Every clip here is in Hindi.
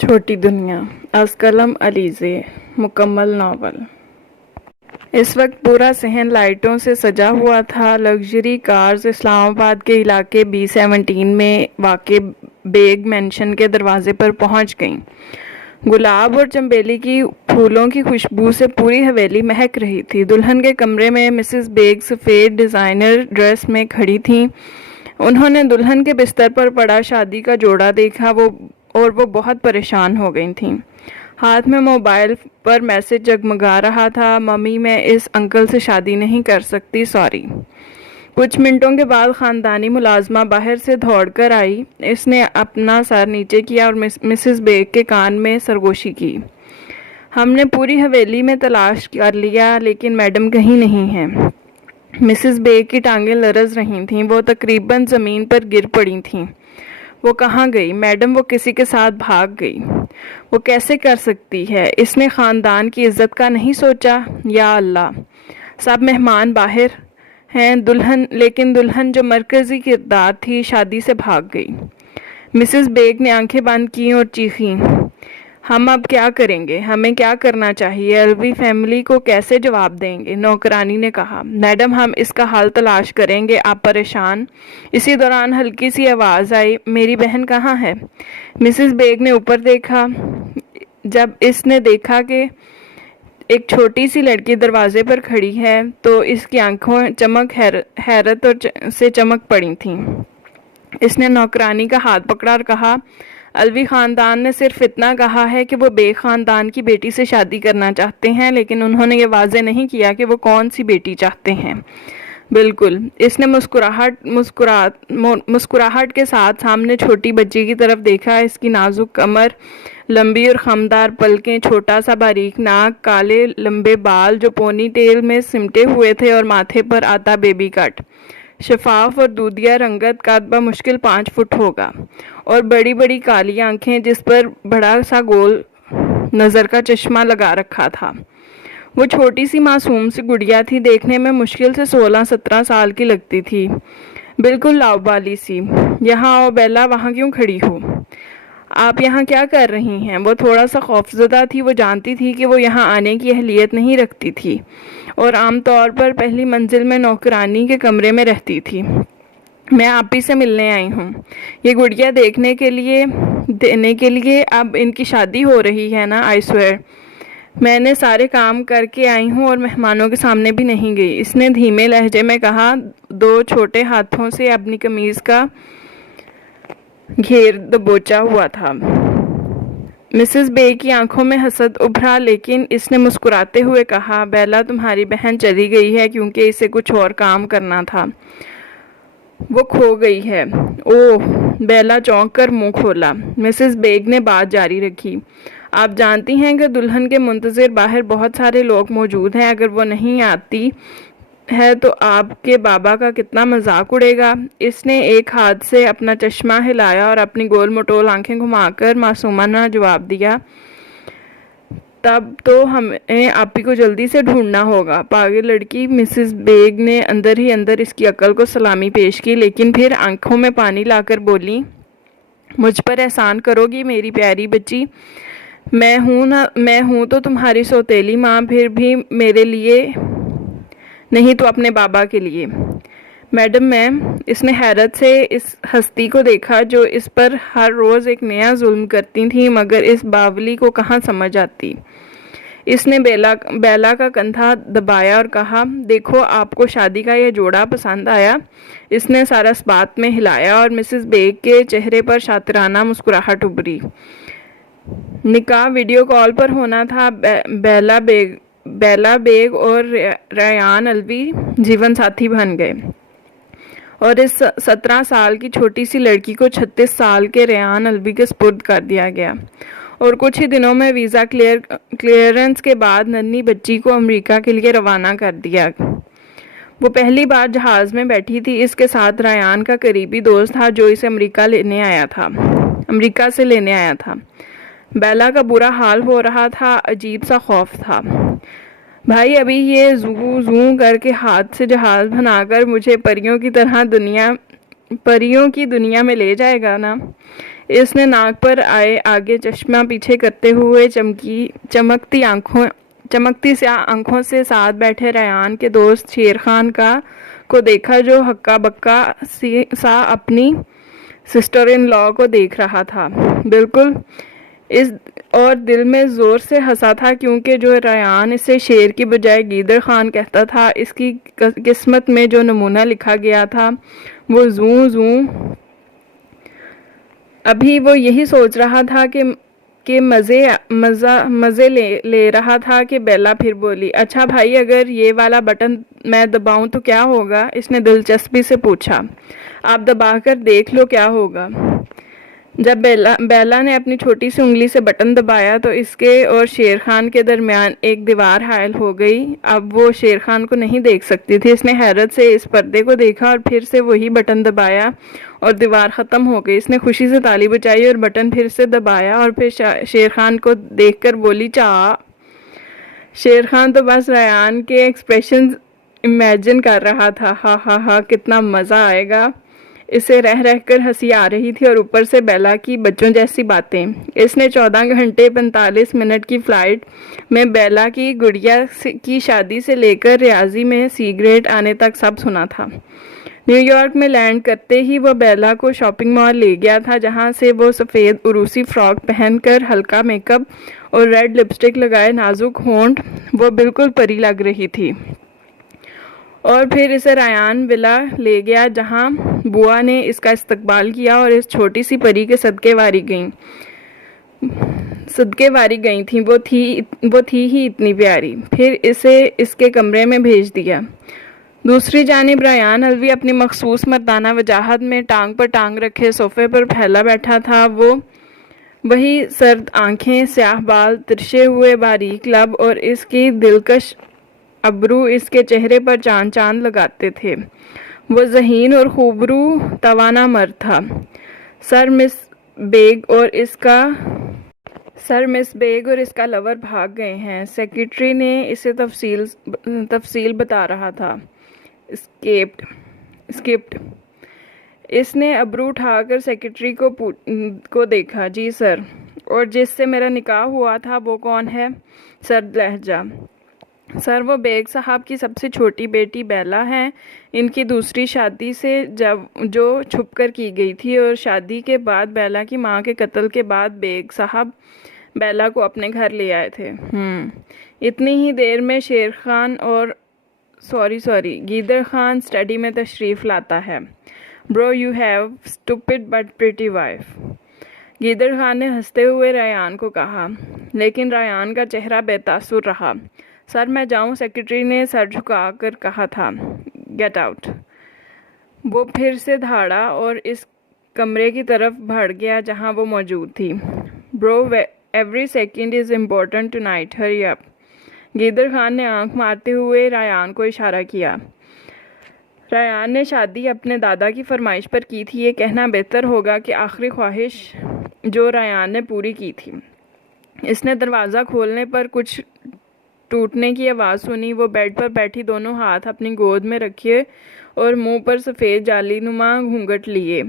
छोटी दुनिया असकलम अलीज़े मुकम्मल नावल। इस वक्त पूरा सहन लाइटों से सजा हुआ था। लग्जरी कार्स इस्लामाबाद के इलाके B17 में वाक़े बेग मैंशन के दरवाजे पर पहुंच गईं। गुलाब और चंबेली की फूलों की खुशबू से पूरी हवेली महक रही थी। दुल्हन के कमरे में मिसेस बेग सफ़ेद डिज़ाइनर ड्रेस में खड़ी थीं। उन्होंने दुल्हन के बिस्तर पर पड़ा शादी का जोड़ा देखा वो बहुत परेशान हो गई थीं। हाथ में मोबाइल पर मैसेज जगमगा रहा था, मम्मी मैं इस अंकल से शादी नहीं कर सकती, सॉरी। कुछ मिनटों के बाद ख़ानदानी मुलाजमा बाहर से दौड़कर आई। इसने अपना सर नीचे किया और मिसेस बेग के कान में सरगोशी की। हमने पूरी हवेली में तलाश कर लिया लेकिन मैडम कहीं नहीं है। मिसेस बेग की टांगें लरज रही थीं। वो तकरीबन ज़मीन पर गिर पड़ी थीं। वो कहाँ गई? मैडम, वो किसी के साथ भाग गई। वो कैसे कर सकती है? इसने ख़ानदान की इज्जत का नहीं सोचा। या अल्लाह, सब मेहमान बाहर हैं। लेकिन दुल्हन जो मरकज़ी किरदार थी शादी से भाग गई। मिसेस बेग ने आंखें बंद की और चीखी, हम अब क्या करेंगे? हमें क्या करना चाहिए? अलवी फैमिली को कैसे जवाब देंगे? नौकरानी ने कहा, मैडम हम इसका हल तलाश करेंगे, आप परेशान। इसी दौरान हल्की सी आवाज़ आई, मेरी बहन कहाँ है? मिसेस बेग ने ऊपर देखा। जब इसने देखा कि एक छोटी सी लड़की दरवाजे पर खड़ी है तो इसकी आंखों हैरत से चमक पड़ी थीं। इसने नौकरानी का हाथ पकड़ा और कहा, अलवी ख़ानदान ने सिर्फ इतना कहा है कि वो बेग ख़ानदान की बेटी से शादी करना चाहते हैं, लेकिन उन्होंने ये वाज़े नहीं किया कि वो कौन सी बेटी चाहते हैं। बिल्कुल। इसने मुस्कुराहट के साथ सामने छोटी बच्ची की तरफ देखा। इसकी नाजुक कमर, लंबी और खमदार पलकें, छोटा सा बारीक नाक, काले लंबे बाल जो पोनी टेल में सिमटे हुए थे और माथे पर आता बेबी कट। शफाफ और दूधिया रंगत, कद बमुश्किल 5 फुट होगा और बड़ी बड़ी काली आंखें जिस पर बड़ा सा गोल नज़र का चश्मा लगा रखा था। वो छोटी सी मासूम सी गुड़िया थी। देखने में मुश्किल से 16-17 साल की लगती थी, बिल्कुल लाउबाली सी। यहाँ आओ बेला, वहाँ क्यों खड़ी हो? आप यहाँ क्या कर रही हैं? वो थोड़ा सा खौफजदा थी। वो जानती थी कि वो यहाँ आने की अहलियत नहीं रखती थी और आमतौर पर पहली मंजिल में नौकरानी के कमरे में रहती थी। मैं आप ही से मिलने आई हूँ। ये गुड़िया देने के लिए अब इनकी शादी हो रही है ना? आई स्वेयर मैंने सारे काम करके आई हूँ और मेहमानों के सामने भी नहीं गई। इसने धीमे लहजे में कहा, 2 छोटे हाथों से अपनी कमीज़ का घेर दबोचा हुआ था। मिसेस बेग की आंखों में हसद उभरा, लेकिन इसने मुस्कुराते हुए कहा, बेला तुम्हारी बहन चली गई है क्योंकि इसे कुछ और काम करना था। वो खो गई है। ओह! बेला चौंक कर मुंह खोला। मिसेस बेग ने बात जारी रखी, आप जानती हैं कि दुल्हन के मुंतज़िर बाहर बहुत सारे लोग मौजूद हैं। अगर वो नहीं आती है तो आपके बाबा का कितना मजाक उड़ेगा। इसने एक हाथ से अपना चश्मा हिलाया और अपनी गोल मटोल आंखें घुमाकर मासूमाना जवाब दिया, तब तो हमें आप ही को जल्दी से ढूंढना होगा, पागल लड़की। मिसेस बेग ने अंदर ही अंदर इसकी अकल को सलामी पेश की, लेकिन फिर आंखों में पानी लाकर बोली, मुझ पर एहसान करोगी मेरी प्यारी बच्ची? मैं हूँ तो तुम्हारी सौतेली माँ, फिर भी मेरे लिए नहीं तो अपने बाबा के लिए। मैडम मैं। इसने हैरत से इस हस्ती को देखा जो इस पर हर रोज़ एक नया जुल्म करती थी, मगर इस बावली को कहाँ समझ आती। इसने बेला का कंधा दबाया और कहा, देखो आपको शादी का यह जोड़ा पसंद आया? इसने सारा इस बात में हिलाया और मिसेस बेग के चेहरे पर शातिराना मुस्कुराहट उभरी। निकाह वीडियो कॉल पर होना था। बेला बेग और रयान अलवी जीवन साथी बन गए और इस 17 साल की छोटी सी लड़की को 36 साल के रयान अलवी के सुपुर्द कर दिया गया और कुछ ही दिनों में वीज़ा क्लियरेंस के बाद नन्ही बच्ची को अमेरिका के लिए रवाना कर दिया। वो पहली बार जहाज़ में बैठी थी। इसके साथ रयान का करीबी दोस्त था जो इसे अमेरिका से लेने आया था। बेला का बुरा हाल हो रहा था, अजीब सा खौफ था। भाई अभी ये जू करके हाथ से जहाज़ बनाकर मुझे परियों की दुनिया में ले जाएगा ना? इसने नाक पर आए आगे चश्मा पीछे करते हुए चमकती सी आंखों से साथ बैठे रेयान के दोस्त शेर खान को देखा, जो हक्का बक्का सा अपनी सिस्टर इन लॉ को देख रहा था। बिल्कुल इस और दिल में जोर से हंसा था, क्योंकि जो रेयान इसे शेर की बजाय गीदड़ खान कहता था, इसकी किस्मत में जो नमूना लिखा गया था वो जूं जूं। अभी वो यही सोच रहा था कि मज़े ले रहा था कि बेला फिर बोली, अच्छा भाई, अगर ये वाला बटन मैं दबाऊं तो क्या होगा? इसने दिलचस्पी से पूछा। आप दबाकर देख लो क्या होगा। जब बेला ने अपनी छोटी सी उंगली से बटन दबाया तो इसके और शेर खान के दरमियान एक दीवार हायल हो गई। अब वो शेर खान को नहीं देख सकती थी। इसने हैरत से इस पर्दे को देखा और फिर से वही बटन दबाया और दीवार ख़त्म हो गई। इसने खुशी से ताली बजाई और बटन फिर से दबाया और फिर शेर खान को देखकर बोली, चा। शेर खान तो बस रेयान के एक्सप्रेशन इमेजिन कर रहा था। हा हा हा, कितना मज़ा आएगा। इसे रह रहकर हंसी आ रही थी और ऊपर से बेला की बच्चों जैसी बातें। इसने 14 घंटे 45 मिनट की फ़्लाइट में बेला की गुड़िया की शादी से लेकर रियाजी में सिगरेट आने तक सब सुना था। न्यूयॉर्क में लैंड करते ही वह बेला को शॉपिंग मॉल ले गया था, जहां से वो सफ़ेद उरूसी फ्रॉक पहनकर हल्का मेकअप और रेड लिपस्टिक लगाए नाजुक होंठ वो बिल्कुल परी लग रही थी। और फिर इसे रेयान विला ले गया, जहां बुआ ने इसका इस्तकबाल किया और इस छोटी सी परी के सदके वारी गई थी। वो थी ही इतनी प्यारी। फिर इसे इसके कमरे में भेज दिया। दूसरी जानिब रेयान अलवी अपनी मखसूस मर्दाना वजाहत में टांग पर टांग रखे सोफे पर फैला बैठा था। वो वही सर्द आंखें, स्याह बाल, तिरछे हुए बारीक लब और इसकी दिलकश अबरू इसके चेहरे पर चांद चांद लगाते थे। वो ज़हीन और खूबरू तवाना मर्द था। सर मिस बेग और इसका लवर भाग गए हैं, सेक्रेटरी ने इसे तफसील बता रहा था। स्किप्ड। इसने अबरू उठाकर सेक्रेटरी को देखा। जी सर। और जिससे मेरा निकाह हुआ था वो कौन है? सर्द लहजा। सर, वो बेग साहब की सबसे छोटी बेटी बेला हैं। इनकी दूसरी शादी से जो छुपकर की गई थी और शादी के बाद बेला की मां के कत्ल के बाद बेग साहब बेला को अपने घर ले आए थे। इतनी ही देर में शेर खान और गीदड़ खान स्टडी में तशरीफ़ लाता है। Bro, you have stupid but pretty wife. गीदड़ खान ने हंसते हुए रेयान को कहा, लेकिन रेयान का चेहरा बेतासुर रहा। सर, मैं जाऊं? सेक्रेटरी ने सर झुकाकर कहा था। Get out. वो फिर से धाड़ा और इस कमरे की तरफ बढ़ गया जहां वो मौजूद थी। Bro, every second is important tonight, hurry up. गीदड़ खान ने आंख मारते हुए रेयान को इशारा किया। रेयान ने शादी अपने दादा की फरमाइश पर की थी। ये कहना बेहतर होगा कि आखिरी ख्वाहिश जो रेयान ने पूरी की थी। इसने दरवाज़ा खोलने पर कुछ टूटने की आवाज़ सुनी। वो बेड पर बैठी दोनों हाथ अपनी गोद में रखे और मुंह पर सफ़ेद जालीनुमा घूंघट लिए।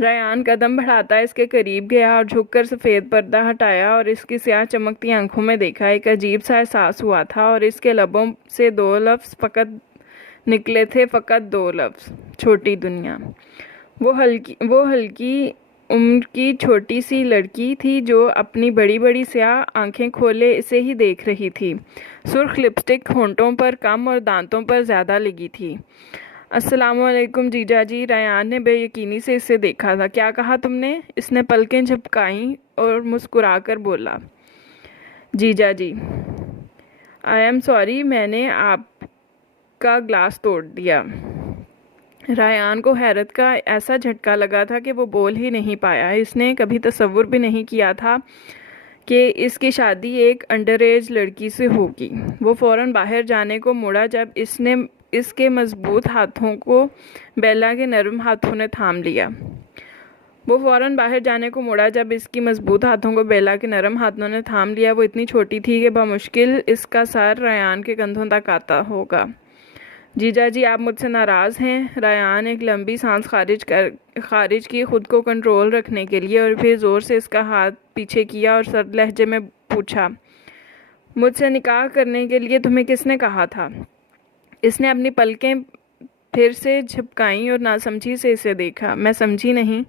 रेयान कदम बढ़ाता इसके करीब गया और झुककर सफ़ेद पर्दा हटाया और इसकी स्याह चमकती आंखों में देखा। एक अजीब सा एहसास हुआ था और इसके लबों से 2 लफ्ज़ फ़कत निकले थे, फ़कत 2 लफ्ज़, छोटी दुनिया। वो हल्की उम्र की छोटी सी लड़की थी जो अपनी बड़ी बड़ी स्याह आंखें खोले इसे ही देख रही थी। सुर्ख लिपस्टिक होंठों पर कम और दांतों पर ज़्यादा लगी थी। अस्सलामुअलैकुम जीजा जी। रेयान ने बेयकीनी से इसे देखा था। क्या कहा तुमने? इसने पलकें झपकाईं और मुस्कुराकर बोला, जीजा जी। आई एम सॉरी, मैंने आपका ग्लास तोड़ दिया। रेयान को हैरत का ऐसा झटका लगा था कि वो बोल ही नहीं पाया। इसने कभी तसव्वुर भी नहीं किया था कि इसकी शादी एक अंडर एज लड़की से होगी। वो फ़ौरन बाहर जाने को मुड़ा जब इसने इसके मजबूत हाथों को बेला के नरम हाथों ने थाम लिया। वो इतनी छोटी थी कि बमुश्किल इसका सर रेयान के कंधों तक आता होगा। जीजा जी आप मुझसे नाराज़ हैं? रायान एक लंबी सांस खारिज की खुद को कंट्रोल रखने के लिए और फिर ज़ोर से इसका हाथ पीछे किया और सर्द लहजे में पूछा, मुझसे निकाह करने के लिए तुम्हें किसने कहा था? इसने अपनी पलकें फिर से झपकाई और नासमझी से इसे देखा। मैं समझी नहीं।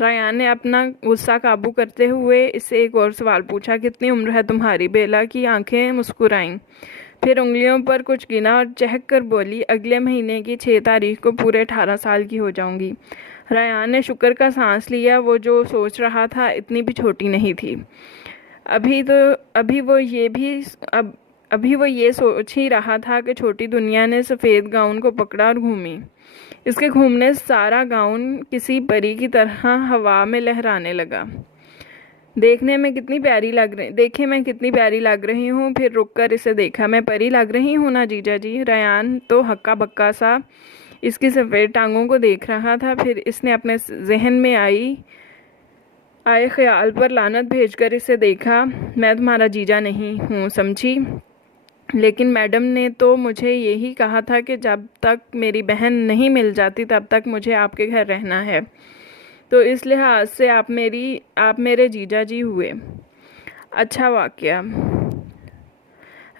रायान ने अपना गुस्सा काबू करते हुए इससे एक और सवाल पूछा, कितनी उम्र है तुम्हारी? बेला की आंखें मुस्कुराईं, फिर उंगलियों पर कुछ गिना और चहक कर बोली, अगले महीने की 6 तारीख को पूरे 18 साल की हो जाऊंगी। रायान ने शुक्र का सांस लिया। वो जो सोच रहा था इतनी भी छोटी नहीं थी। अभी वो ये सोच ही रहा था कि छोटी दुनिया ने सफ़ेद गाउन को पकड़ा और घूमी। इसके घूमने सारा गाउन किसी परी की तरह हवा में लहराने लगा। देखे मैं कितनी प्यारी लग रही हूँ। फिर रुककर इसे देखा, मैं परी लग रही हूँ ना जीजा जी? रायान तो हक्का बक्का सा इसकी सफ़ेद टांगों को देख रहा था। फिर इसने अपने जहन में आए ख्याल पर लानत भेजकर इसे देखा, मैं तुम्हारा जीजा नहीं हूँ, समझी? लेकिन मैडम ने तो मुझे यही कहा था कि जब तक मेरी बहन नहीं मिल जाती तब तक मुझे आपके घर रहना है, तो इस लिहाज से आप मेरे जीजा जी हुए। अच्छा वाकया।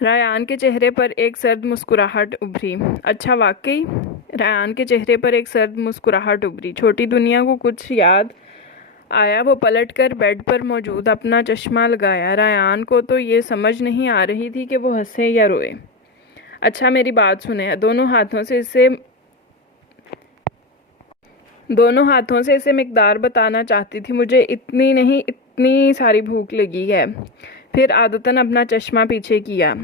रायान के चेहरे पर एक सर्द मुस्कुराहट उभरी। अच्छा वाकई? रायान के चेहरे पर एक सर्द मुस्कुराहट उभरी। छोटी दुनिया को कुछ याद आया। वो पलटकर बेड पर मौजूद अपना चश्मा लगाया। रायान को तो ये समझ नहीं आ रही थी कि वो हंसे या रोए। अच्छा मेरी बात सुने। दोनों हाथों से इसे मिकदार बताना चाहती थी। मुझे इतनी नहीं, इतनी सारी भूख लगी है। फिर आदतन अपना चश्मा पीछे किया।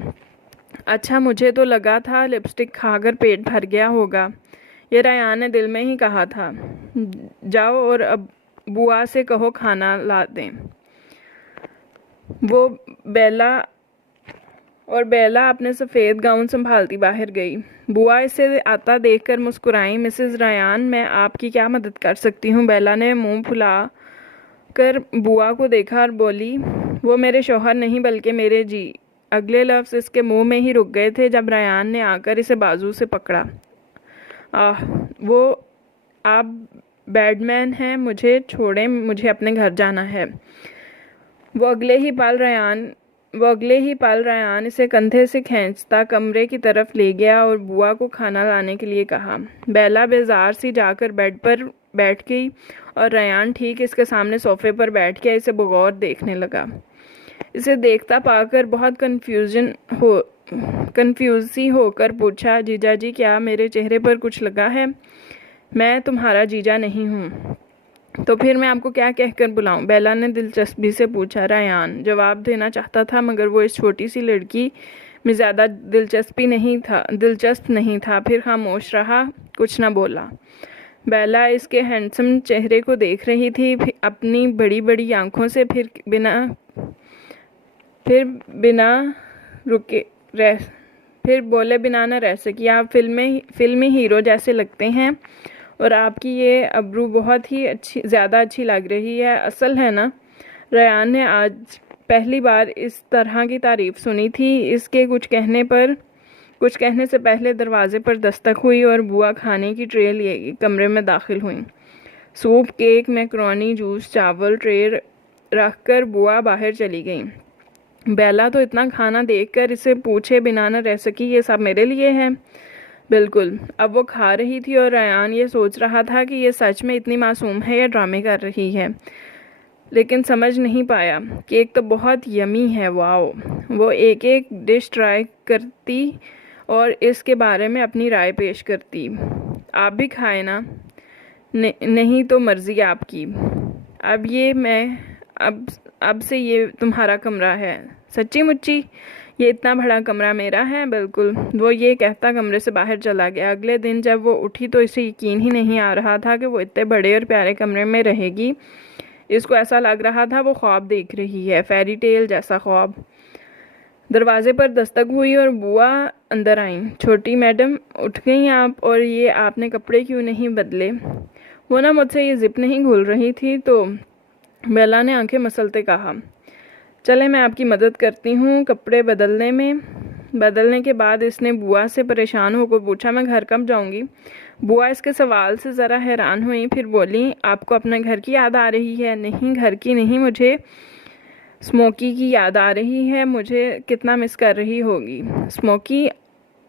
अच्छा मुझे तो लगा था लिपस्टिक खाकर पेट भर गया होगा। ये रायान ने दिल में ही कहा था। जाओ और अब बुआ से कहो खाना ला दें। वो बेला अपने सफ़ेद गाउन संभालती बाहर गई। बुआ इसे आता देखकर मुस्कुराई। मिसेस रायान, मैं आपकी क्या मदद कर सकती हूँ? बेला ने मुंह फुला कर बुआ को देखा और बोली, वो मेरे शौहर नहीं बल्कि मेरे जी। अगले लफ्ज़ इसके मुंह में ही रुक गए थे जब रायान ने आकर इसे बाजू से पकड़ा। वो आप बैडमैन हैं, मुझे छोड़ें, मुझे अपने घर जाना है। वो अगले ही पल रायान इसे कंधे से खींचता कमरे की तरफ ले गया और बुआ को खाना लाने के लिए कहा। बेला बेजार सी जाकर बेड पर बैठ गई और रायान ठीक इसके सामने सोफे पर बैठ गया। इसे बगौर देखने लगा। इसे देखता पाकर बहुत कंफ्यूज सी होकर पूछा, जीजा जी क्या मेरे चेहरे पर कुछ लगा है? मैं तुम्हारा जीजा नहीं हूँ। तो फिर मैं आपको क्या कहकर बुलाऊं? बेला ने दिलचस्पी से पूछा। रायान जवाब देना चाहता था मगर वो इस छोटी सी लड़की में ज़्यादा दिलचस्प नहीं था। फिर खामोश रहा, कुछ न बोला। बेला इसके हैंडसम चेहरे को देख रही थी अपनी बड़ी बड़ी आंखों से। फिर बोले बिना न रह सकी, आप फिल्मी हीरो जैसे लगते हैं और आपकी ये अब्रू बहुत ही ज़्यादा अच्छी लग रही है, असल है ना? रायान ने आज पहली बार इस तरह की तारीफ़ सुनी थी। इसके कुछ कहने से पहले दरवाजे पर दस्तक हुई और बुआ खाने की ट्रे लिए कमरे में दाखिल हुई। सूप, केक, मैकरोनी, जूस, चावल ट्रे रखकर बुआ बाहर चली गई। बेला तो इतना खाना देखकर इसे पूछे बिना न रह सकी, ये सब मेरे लिए है? बिल्कुल। अब वो खा रही थी और रायान ये सोच रहा था कि ये सच में इतनी मासूम है या ड्रामे कर रही है, लेकिन समझ नहीं पाया। केक तो बहुत यमी है, वाओ। वो एक एक डिश ट्राई करती और इसके बारे में अपनी राय पेश करती। आप भी खाए ना? नहीं तो मर्ज़ी आपकी। अब से ये तुम्हारा कमरा है। सच्ची मुच्ची? ये इतना बड़ा कमरा मेरा है? बिल्कुल। वो ये कहता कमरे से बाहर चला गया। अगले दिन जब वो उठी तो इसे यकीन ही नहीं आ रहा था कि वो इतने बड़े और प्यारे कमरे में रहेगी। इसको ऐसा लग रहा था वो ख्वाब देख रही है, फेरी टेल जैसा ख्वाब। दरवाजे पर दस्तक हुई और बुआ अंदर आईं। छोटी मैडम, उठ गई आप? और ये आपने कपड़े क्यों नहीं बदले? वो ना मुझसे ये जिप नहीं खुल रही थी तो। बेला ने आंखें मसलते कहा, चले मैं आपकी मदद करती हूँ कपड़े बदलने में। बदलने के बाद इसने बुआ से परेशान होकर पूछा, मैं घर कब जाऊंगी? बुआ इसके सवाल से ज़रा हैरान हुई, फिर बोली, आपको अपने घर की याद आ रही है? नहीं, घर की नहीं, मुझे स्मोकी की याद आ रही है। मुझे कितना मिस कर रही होगी स्मोकी?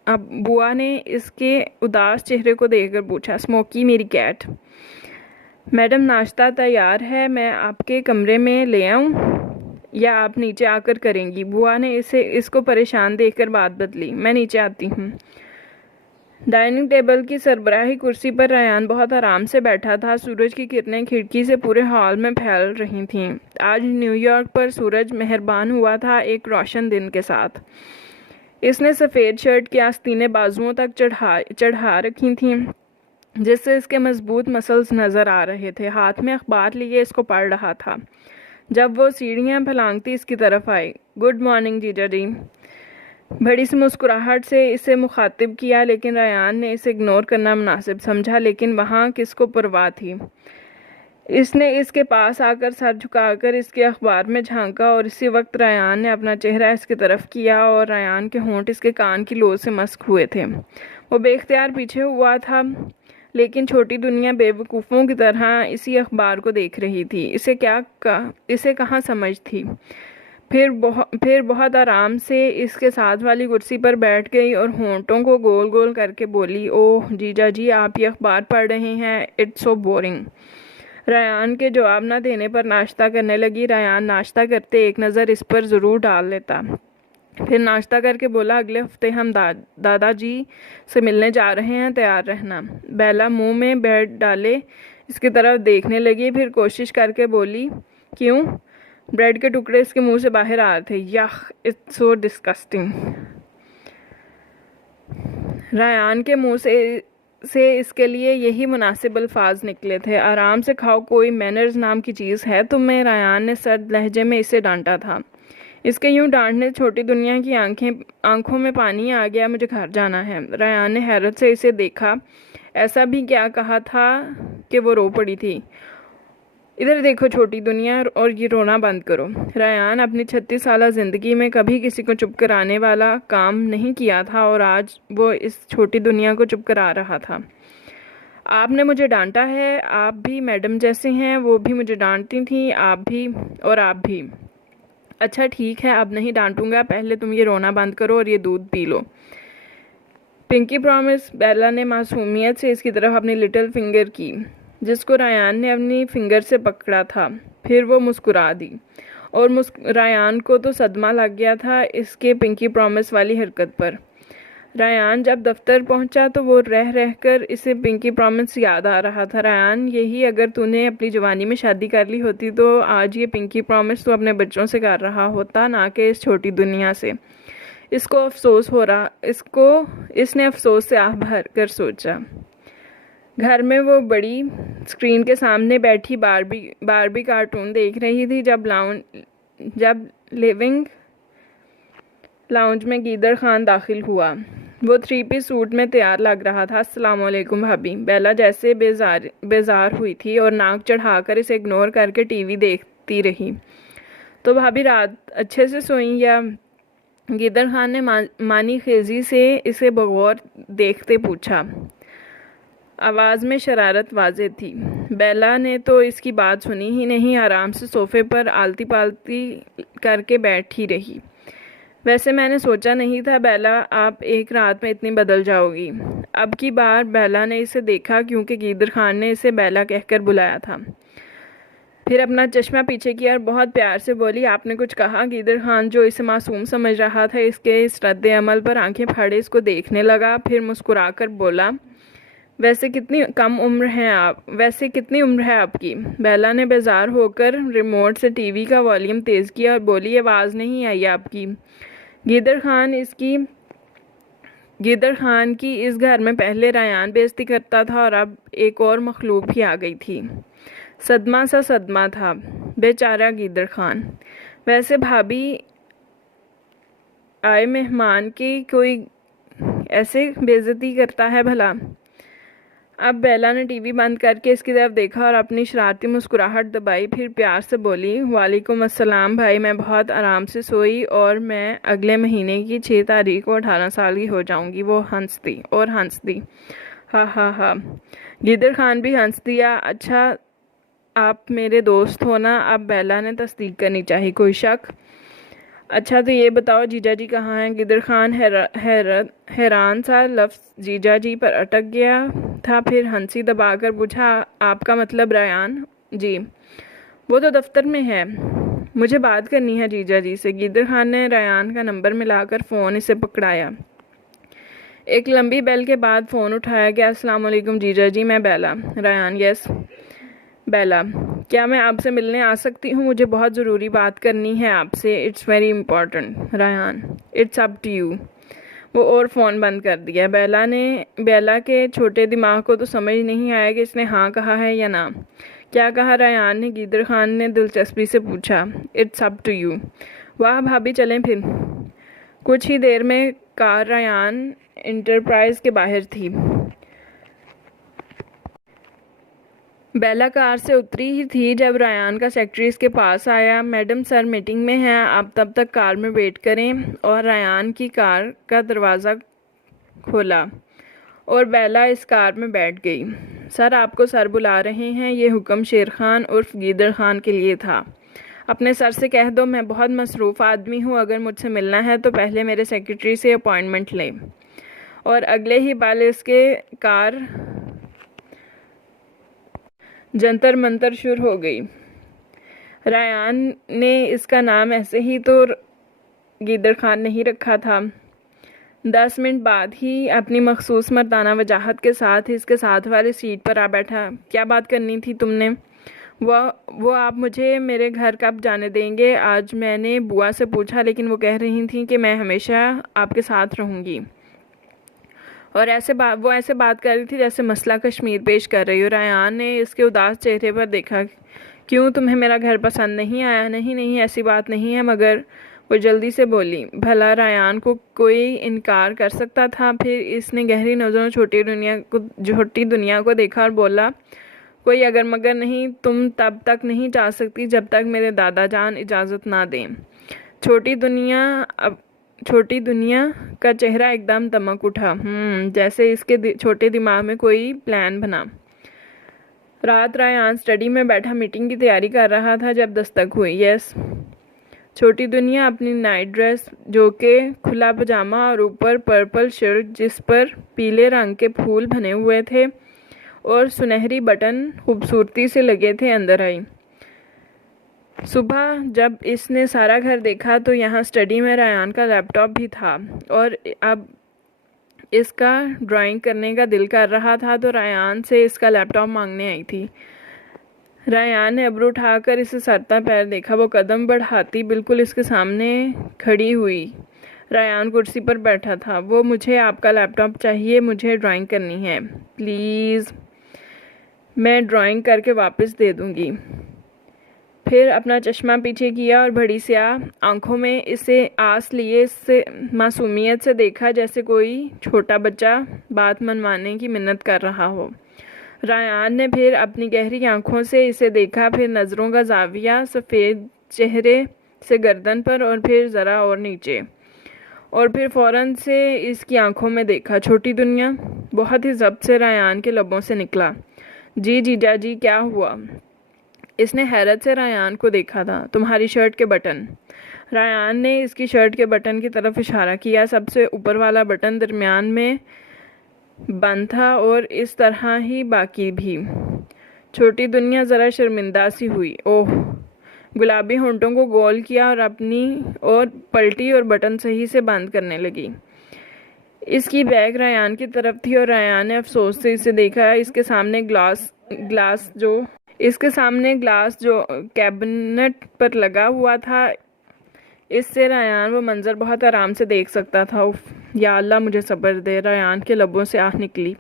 अब बुआ ने इसके उदास चेहरे को देखकर पूछा। स्मोकी मेरी कैट। मैडम, नाश्ता तैयार है, मैं आपके कमरे में ले आऊं या आप नीचे आकर करेंगी? बुआ ने इसको परेशान देखकर बात बदली। मैं नीचे आती हूँ। डाइनिंग टेबल की सरबराही कुर्सी पर रयान बहुत आराम से बैठा था। सूरज की किरणें खिड़की से पूरे हॉल में फैल रही थीं। आज न्यूयॉर्क पर सूरज मेहरबान हुआ था, एक रोशन दिन के साथ। इसने सफ़ेद शर्ट की आस्तीनें बाजुओं तक चढ़ा रखी थीं, जिससे इसके मजबूत मसल्स नज़र आ रहे थे। हाथ में अखबार लिए इसको पढ़ रहा था जब वो सीढ़ियाँ फलांगती इसकी तरफ आई। गुड मॉर्निंग जीजा जी। बड़ी सी मुस्कुराहट से इसे मुखातिब किया, लेकिन रयान ने इसे इग्नोर करना मुनासिब समझा। लेकिन वहाँ किसको परवाह थी। इसने इसके पास आकर सर झुकाकर इसके अखबार में झांका और इसी वक्त रयान ने अपना चेहरा इसकी तरफ किया और रयान के होंठ इसके कान की लो से मस्क हुए थे। वो बेख्तियार पीछे हुआ था, लेकिन छोटी दुनिया बेवकूफ़ों की तरह इसी अखबार को देख रही थी। इसे कहाँ समझ थी। फिर बहुत आराम से इसके साथ वाली कुर्सी पर बैठ गई और होंठों को गोल गोल करके बोली, ओह जीजा जी, आप ये अखबार पढ़ रहे हैं? It's so boring. रयान के जवाब न देने पर नाश्ता करने लगी। रयान नाश्ता करते एक नज़र इस पर ज़रूर डाल लेता, फिर नाश्ता करके बोला, अगले हफ्ते हम दादाजी से मिलने जा रहे हैं, तैयार रहना। बेला मुंह में ब्रेड डाले इसकी तरफ देखने लगी, फिर कोशिश करके बोली, क्यों? ब्रेड के टुकड़े इसके मुंह से बाहर आ रहे थे। याह, इट्स सो डिस्गस्टिंग। रयान के मुंह से इसके लिए यही मुनासिब अल्फाज निकले थे। आराम से खाओ, कोई मैनर्स नाम की चीज़ है तुम्हें? रयान ने सर्द लहजे में इसे डांटा था। इसके यूं डांटने छोटी दुनिया की आंखों में पानी आ गया। मुझे घर जाना है। रयान ने हैरत से इसे देखा। ऐसा भी क्या कहा था कि वो रो पड़ी थी। इधर देखो छोटी दुनिया, और ये रोना बंद करो। रयान अपनी 36 साल ज़िंदगी में कभी किसी को चुप कराने वाला काम नहीं किया था और आज वो इस छोटी दुनिया को चुप करा रहा था। आपने मुझे डांटा है, आप भी मैडम जैसे हैं, वो भी मुझे डांटती थी, आप भी और आप भी। अच्छा ठीक है, अब नहीं डांटूंगा, पहले तुम ये रोना बंद करो और ये दूध पी लो। Pinky promise. बेला ने मासूमियत से इसकी तरफ अपनी लिटिल फिंगर की, जिसको रयान ने अपनी फिंगर से पकड़ा था। फिर वो मुस्कुरा दी और रयान को तो सदमा लग गया था इसके पिंकी प्रॉमिस वाली हरकत पर। रयान जब दफ्तर पहुंचा तो वो रह कर इसे पिंकी प्रॉमिस याद आ रहा था। रयान, यही अगर तूने अपनी जवानी में शादी कर ली होती तो आज ये पिंकी प्रॉमिस तू अपने बच्चों से कर रहा होता, ना कि इस छोटी दुनिया से। इसने अफसोस से आह भर कर सोचा। घर में वो बड़ी स्क्रीन के सामने बैठी बारबी कार्टून देख रही थी जब लिविंग लाउंज में गीदर खान दाखिल हुआ। वो 3 पीस सूट में तैयार लग रहा था। अस्सलाम वालेकुम भाभी। बेला जैसे बेजार हुई थी और नाक चढ़ाकर इसे इग्नोर करके टीवी देखती रही। तो भाभी रात अच्छे से सोई या? गीदर खान ने मानी खेजी से इसे बगौर देखते पूछा। आवाज़ में शरारत वाज़े थी। बेला ने तो इसकी बात सुनी ही नहीं, आराम से सोफे पर आलती पालती करके बैठी रही। वैसे मैंने सोचा नहीं था बेला, आप एक रात में इतनी बदल जाओगी। अब की बार बेला ने इसे देखा क्योंकि गीदर खान ने इसे बेला कहकर बुलाया था। फिर अपना चश्मा पीछे किया और बहुत प्यार से बोली, आपने कुछ कहा? गीदर खान, जो इसे मासूम समझ रहा था, इसके इस रद्द अमल पर आंखें फाड़े इसको देखने लगा। फिर मुस्कुराकर बोला, वैसे कितनी उम्र है आपकी? बेला ने बेजार होकर रिमोट से टीवी का वॉल्यूम तेज़ किया और बोली, आवाज़ नहीं आई आपकी। गीदर खान की इस घर में पहले रयान बेइज्जती करता था और अब एक और मखलूक भी आ गई थी। सदमा था बेचारा गीदर खान। वैसे भाभी, आए मेहमान की कोई ऐसे बेइज्जती करता है भला? अब बेला ने टीवी बंद करके इसकी तरफ देखा और अपनी शरारती मुस्कुराहट दबाई। फिर प्यार से बोली, वालेकुम अस्सलाम भाई, मैं बहुत आराम से सोई और मैं अगले महीने की 6 तारीख को 18 साल की हो जाऊंगी। वो हंस दी और हंस दी। हा हा हा। गिदर खान भी हंस दिया। अच्छा, आप मेरे दोस्त हो ना? अब बेला ने तस्दीक करनी चाहिए। कोई शक? अच्छा, तो ये बताओ जीजा जी कहाँ हैं? गिदर खान हैरान सा लफ्ज़ जीजा जी पर अटक गया था। फिर हंसी दबाकर पूछा, आपका मतलब रयान? जी, वो तो दफ्तर में है, मुझे बात करनी है जीजा जी से। गिदर खान ने रयान का नंबर मिलाकर फ़ोन इसे पकड़ाया। एक लंबी बेल के बाद फ़ोन उठाया गया। अस्सलाम वालेकुम जीजा जी, मैं बेला। Ryan, yes. बेला, क्या मैं आपसे मिलने आ सकती हूँ? मुझे बहुत ज़रूरी बात करनी है आपसे। It's very important. Ryan, it's up to you. वो और फ़ोन बंद कर दिया। बेला के छोटे दिमाग को तो समझ नहीं आया कि इसने हाँ कहा है या ना। क्या कहा रयान ने? गिदर खान ने दिलचस्पी से पूछा। It's up to you. वाह भाभी, चलें फिर। कुछ ही देर में कार रयान इंटरप्राइज के बाहर थी। बेला कार से उतरी ही थी जब रयान का सेक्रेटरी इसके पास आया। मैडम सर मीटिंग में हैं, आप तब तक कार में वेट करें। और रयान की कार का दरवाज़ा खोला और बेला इस कार में बैठ गई। सर, आपको सर बुला रहे हैं। ये हुक्म शेर खान उर्फ गिदर खान के लिए था। अपने सर से कह दो, मैं बहुत मसरूफ़ आदमी हूँ। अगर मुझसे मिलना है तो पहले मेरे सेक्रेटरी से अपॉइंटमेंट लें। और अगले ही पल इसके कार जंतर मंतर शुरू हो गई। रयान ने इसका नाम ऐसे ही तो गिदर खान नहीं रखा था। 10 मिनट बाद ही अपनी मखसूस मर्दाना वजाहत के साथ इसके साथ वाली सीट पर आ बैठा। क्या बात करनी थी तुमने? वो आप मुझे मेरे घर कब जाने देंगे? आज मैंने बुआ से पूछा, लेकिन वो कह रही थी कि मैं हमेशा आपके साथ रहूँगी। और वो ऐसे बात कर रही थी जैसे मसला कश्मीर पेश कर रही हो। रयान ने इसके उदास चेहरे पर देखा। क्यों, तुम्हें मेरा घर पसंद नहीं आया? नहीं नहीं, ऐसी बात नहीं है। मगर वो जल्दी से बोली। भला रयान को कोई इनकार कर सकता था? फिर इसने गहरी नज़रों छोटी दुनिया को देखा और बोला, कोई अगर मगर नहीं। तुम तब तक नहीं जा सकती जब तक मेरे दादा जान इजाज़त ना दें। छोटी दुनिया का चेहरा एकदम दमक उठा। जैसे इसके छोटे दिमाग में कोई प्लान बना। रात रयान स्टडी में बैठा मीटिंग की तैयारी कर रहा था जब दस्तक हुई। यस। छोटी दुनिया अपनी नाइट ड्रेस, जो कि खुला पजामा और ऊपर पर्पल शर्ट जिस पर पीले रंग के फूल बने हुए थे और सुनहरी बटन खूबसूरती से लगे थे, अंदर आई। सुबह जब इसने सारा घर देखा तो यहाँ स्टडी में रयान का लैपटॉप भी था और अब इसका ड्राइंग करने का दिल कर रहा था तो रयान से इसका लैपटॉप मांगने आई थी। रयान ने अब्रू उठाकर इसे सरता पैर देखा। वो कदम बढ़ाती बिल्कुल इसके सामने खड़ी हुई। रयान कुर्सी पर बैठा था। वो, मुझे आपका लैपटॉप चाहिए, मुझे ड्राइंग करनी है, प्लीज़। मैं ड्राइंग करके वापस दे दूँगी। फिर अपना चश्मा पीछे किया और बड़ी स्याह आंखों में इसे आस लिए इससे मासूमियत से देखा जैसे कोई छोटा बच्चा बात मनवाने की मिन्नत कर रहा हो। रयान ने फिर अपनी गहरी आंखों से इसे देखा। फिर नज़रों का जाविया सफ़ेद चेहरे से गर्दन पर और फिर ज़रा और नीचे और फिर फ़ौरन से इसकी आंखों में देखा। छोटी दुनिया। बहुत ही ज़ब्त से रयान के लबों से निकला। जी जीजा जी, क्या हुआ? इसने हैरत से रयान को देखा था। तुम्हारी शर्ट के बटन। रयान ने इसकी शर्ट के बटन की तरफ इशारा किया। सबसे ऊपर वाला बटन दरमियान में बंद था और इस तरह ही बाकी भी। छोटी दुनिया ज़रा शर्मिंदा सी हुई। ओह। गुलाबी होंठों को गोल किया और अपनी और पलटी और बटन सही से बंद करने लगी। इसकी बैग रयान की तरफ थी और रयान ने अफसोस से इसे देखा। इसके सामने ग्लास जो कैबिनेट पर लगा हुआ था, इससे रयान वो मंज़र बहुत आराम से देख सकता था। उफ, या अल्लाह मुझे सब्र दे, रयान के लबों से आह निकली।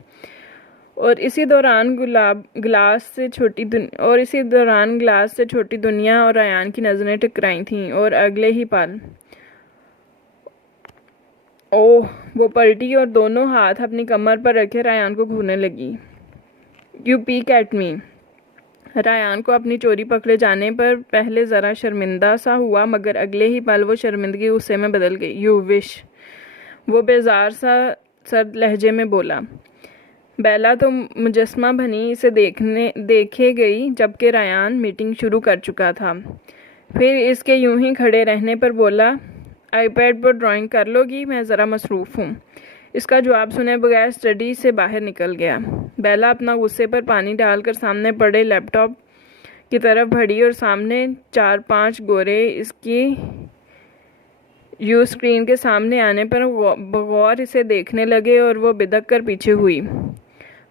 और इसी दौरान ग्लास से छोटी दुनिया और रयान की नज़रें टकराई थीं और अगले ही पल ओह, वो पलटी और दोनों हाथ अपनी कमर पर रखे रयान को घूरने लगी। You peek at me. Ryan को अपनी चोरी पकड़े जाने पर पहले ज़रा शर्मिंदा सा हुआ, मगर अगले ही पल वो शर्मिंदगी गुस्से में बदल गई। यू विश, वो बेजार सा सर्द लहजे में बोला। बेला तो मुजस्मा बनी इसे देखे गई, जबकि रायान मीटिंग शुरू कर चुका था। फिर इसके यूं ही खड़े रहने पर बोला, आईपैड पर ड्राइंग कर लोगी, मैं ज़रा मसरूफ़ हूँ। इसका जवाब सुने बगैर स्टडी से बाहर निकल गया। बेला अपना गुस्से पर पानी डालकर सामने पड़े लैपटॉप की तरफ बढ़ी और सामने 4-5 गोरे इसकी यू स्क्रीन के सामने आने पर बगौर इसे देखने लगे और वो बिदक कर पीछे हुई।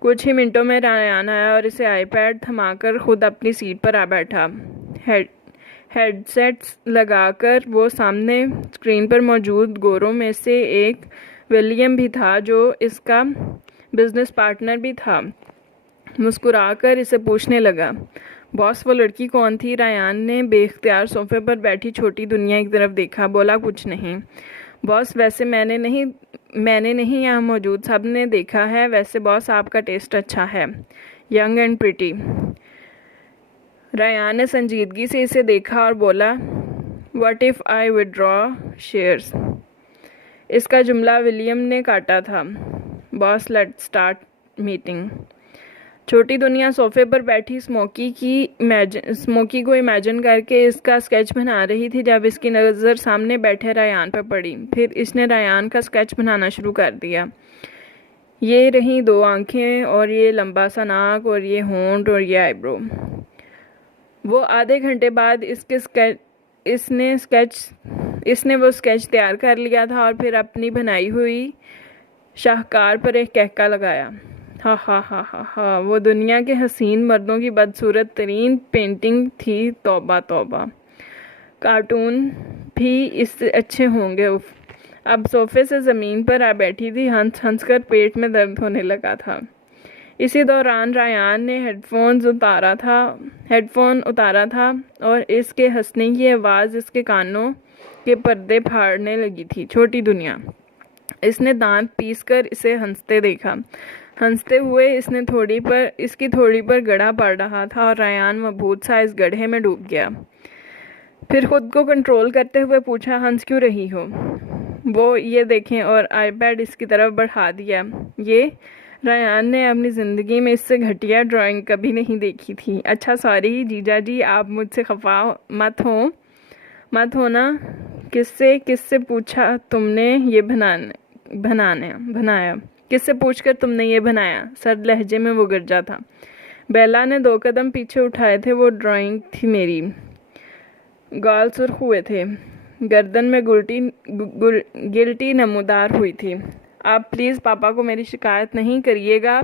कुछ ही मिनटों में रायान आया और इसे आईपैड थमाकर खुद अपनी सीट पर आ बैठा। हेडसेट्स लगाकर वो सामने स्क्रीन पर मौजूद गोरों में से एक विलियम भी था, जो इसका बिजनेस पार्टनर भी था। मुस्कुराकर इसे पूछने लगा, बॉस वो लड़की कौन थी? रायान ने बेख्तियार सोफे पर बैठी छोटी दुनिया की तरफ देखा। बोला, कुछ नहीं बॉस, वैसे मैंने नहीं यहाँ मौजूद सब ने देखा है। वैसे बॉस आपका टेस्ट अच्छा है, यंग एंड प्रिटी। रायान ने संजीदगी से इसे देखा और बोला, what if I withdraw shares. इसका जुमला विलियम ने काटा था। Boss let's start meeting. छोटी दुनिया सोफे पर बैठी स्मोकी को इमेजिन करके इसका स्केच बना रही थी जब इसकी नज़र सामने बैठे रायान पर पड़ी। फिर इसने रायान का स्केच बनाना शुरू कर दिया। ये रही 2 आंखें और ये लंबा सा नाक और ये होंठ और ये आईब्रो। वो आधे घंटे बाद इसने वो स्केच तैयार कर लिया था और फिर अपनी बनाई हुई शाहकार पर एक कहका लगाया। हा हा हा हा हा, वो दुनिया के हसीन मर्दों की बदसूरत तरीन पेंटिंग थी। तौबा तौबा, कार्टून भी इससे अच्छे होंगे। उफ। अब सोफे से ज़मीन पर आ बैठी थी। हंस हंस कर पेट में दर्द होने लगा था। इसी दौरान रायान ने हेडफोन उतारा था और इसके हंसने की आवाज़ इसके कानों के पर्दे फाड़ने लगी थी। छोटी दुनिया, इसने दांत पीसकर इसे हंसते देखा। हंसते हुए इसकी थोड़ी पर गड़ा पड़ रहा था और रायान मबहूत सा इस गड्ढे में डूब गया। फिर खुद को कंट्रोल करते हुए पूछा, हंस क्यों रही हो? वो ये देखें, और आईपैड इसकी तरफ बढ़ा दिया। ये रायान ने अपनी ज़िंदगी में इससे घटिया ड्राइंग कभी नहीं देखी थी। अच्छा सॉरी जीजा जी, आप मुझसे खफा मत होना। किससे पूछा तुमने ये बनाया? किससे पूछकर तुमने ये बनाया? सर्द लहजे में वो गरजा था। बेला ने 2 कदम पीछे उठाए थे। वो ड्राइंग थी मेरी। गाल सुर्ख हुए थे, गर्दन में गिल्टी नमूदार हुई थी। आप प्लीज़ पापा को मेरी शिकायत नहीं करिएगा।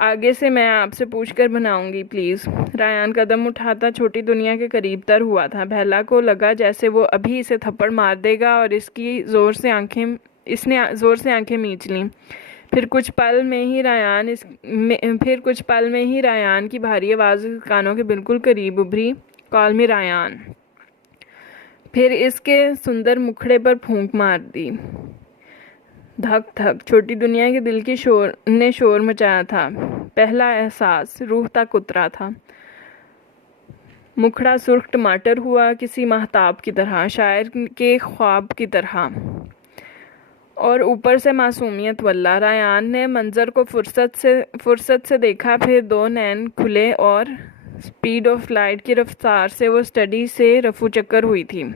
आगे से मैं आपसे पूछकर बनाऊंगी प्लीज़। रायान कदम उठाता छोटी दुनिया के करीब तर हुआ था। बेला को लगा जैसे वो अभी इसे थप्पड़ मार देगा और इसने ज़ोर से आंखें मींच लीं। फिर कुछ पल में ही रायान की भारी आवाज़ कानों के बिल्कुल करीब उभरी, कॉल मी रायान। फिर इसके सुंदर मुखड़े पर फूंक मार दी। धक धक, छोटी दुनिया के दिल की शोर मचाया था। पहला एहसास रूह तक उतरा था। मुखड़ा सुर्ख टमाटर हुआ, किसी महताब की तरह, शायर के ख्वाब की तरह, और ऊपर से मासूमियत वल्ला। रायान ने मंजर को फुर्सत से देखा। फिर 2 नैन खुले और स्पीड ऑफ लाइट की रफ्तार से वो स्टडी से रफू चक्कर हुई थी।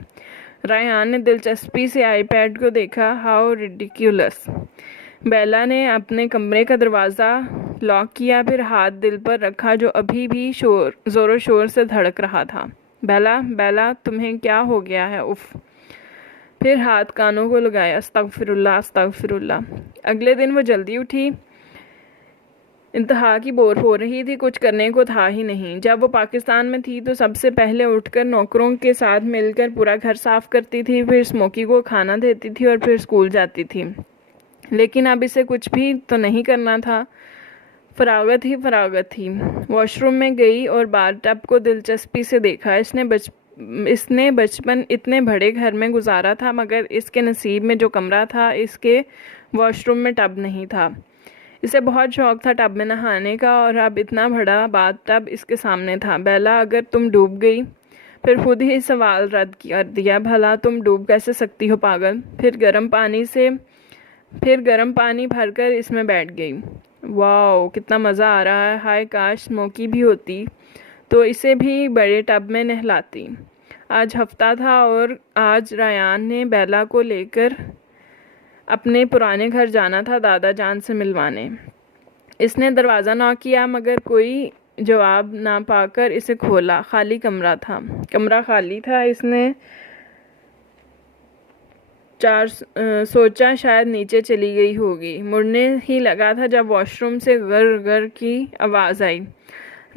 रायान ने दिलचस्पी से आईपैड को देखा। How ridiculous. बेला ने अपने कमरे का दरवाज़ा लॉक किया, फिर हाथ दिल पर रखा जो अभी भी ज़ोरों शोर से धड़क रहा था। बेला तुम्हें क्या हो गया है? उफ। फिर हाथ कानों को लगाया। अस्तगफिरुल्लाह। अगले दिन वो जल्दी उठी। इंतहा की बोर हो रही थी, कुछ करने को था ही नहीं। जब वो पाकिस्तान में थी तो सबसे पहले उठकर नौकरों के साथ मिलकर पूरा घर साफ करती थी, फिर स्मोकी को खाना देती थी और फिर स्कूल जाती थी। लेकिन अब इसे कुछ भी तो नहीं करना था। फरागत थी। वॉशरूम में गई और बाथटब को दिलचस्पी से देखा। इसने बचपन इतने बड़े घर में गुजारा था, मगर इसके नसीब में जो कमरा था, इसके वॉशरूम में टब नहीं था। इसे बहुत शौक था टब में नहाने का और अब इतना बड़ा बाथ टब इसके सामने था। बेला, अगर तुम डूब गई? फिर खुद ही सवाल रद्द कर दिया, भला तुम डूब कैसे सकती हो पागल? फिर गर्म पानी भरकर इसमें बैठ गई। वाओ, कितना मज़ा आ रहा है। हाय, काश स्मोकी भी होती तो इसे भी बड़े टब में नहलाती। आज हफ्ता था और आज रायान ने बेला को लेकर अपने पुराने घर जाना था दादा जान से मिलवाने। इसने दरवाज़ा नॉक किया मगर कोई जवाब ना पाकर इसे खोला। खाली कमरा था। कमरा खाली था। इसने सोचा शायद नीचे चली गई होगी। मुड़ने ही लगा था जब वॉशरूम से गर गर की आवाज़ आई।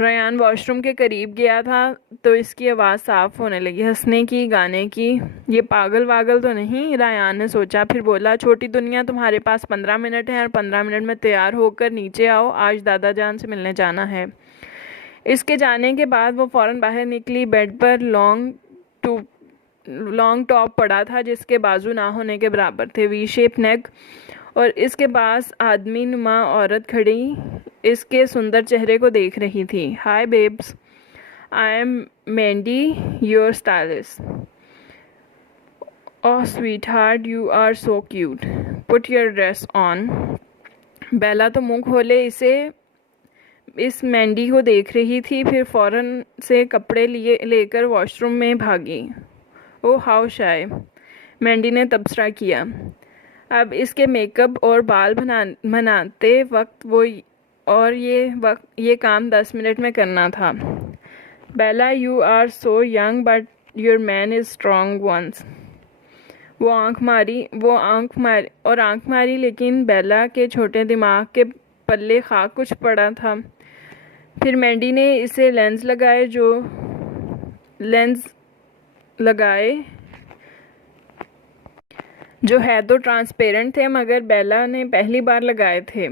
रायान वॉशरूम के करीब गया था तो इसकी आवाज़ साफ होने लगी, हंसने की, गाने की। ये पागल वागल तो नहीं, रायान ने सोचा। फिर बोला, छोटी दुनिया, तुम्हारे पास 15 मिनट हैं और 15 मिनट में तैयार होकर नीचे आओ, आज दादा जान से मिलने जाना है। इसके जाने के बाद वो फ़ौरन बाहर निकली। बेड पर लॉन्ग टॉप पड़ा था जिसके बाजू ना होने के बराबर थे, वी शेप नेक, और इसके पास आदमी नुमा औरत खड़ी इसके सुंदर चेहरे को देख रही थी। Hi babes, I am Mandy, your stylist. Oh sweetheart, you are so cute, put your dress on. Bela तो मुंह खोले इस मैंडी को देख रही थी, फिर फ़ौरन से कपड़े लेकर वॉशरूम में भागी। ओह हाउ शाय, मैंडी ने तबसरा किया। अब इसके मेकअप और बाल बनाते वक्त ये काम 10 मिनट में करना था। Bela, you are so young but your man is strong ones. वो आंख मारी, लेकिन बेला के छोटे दिमाग के पल्ले खाक कुछ पड़ा था। फिर मैंडी ने इसे लेंस लगाए जो है तो ट्रांसपेरेंट थे, मगर बेला ने पहली बार लगाए थे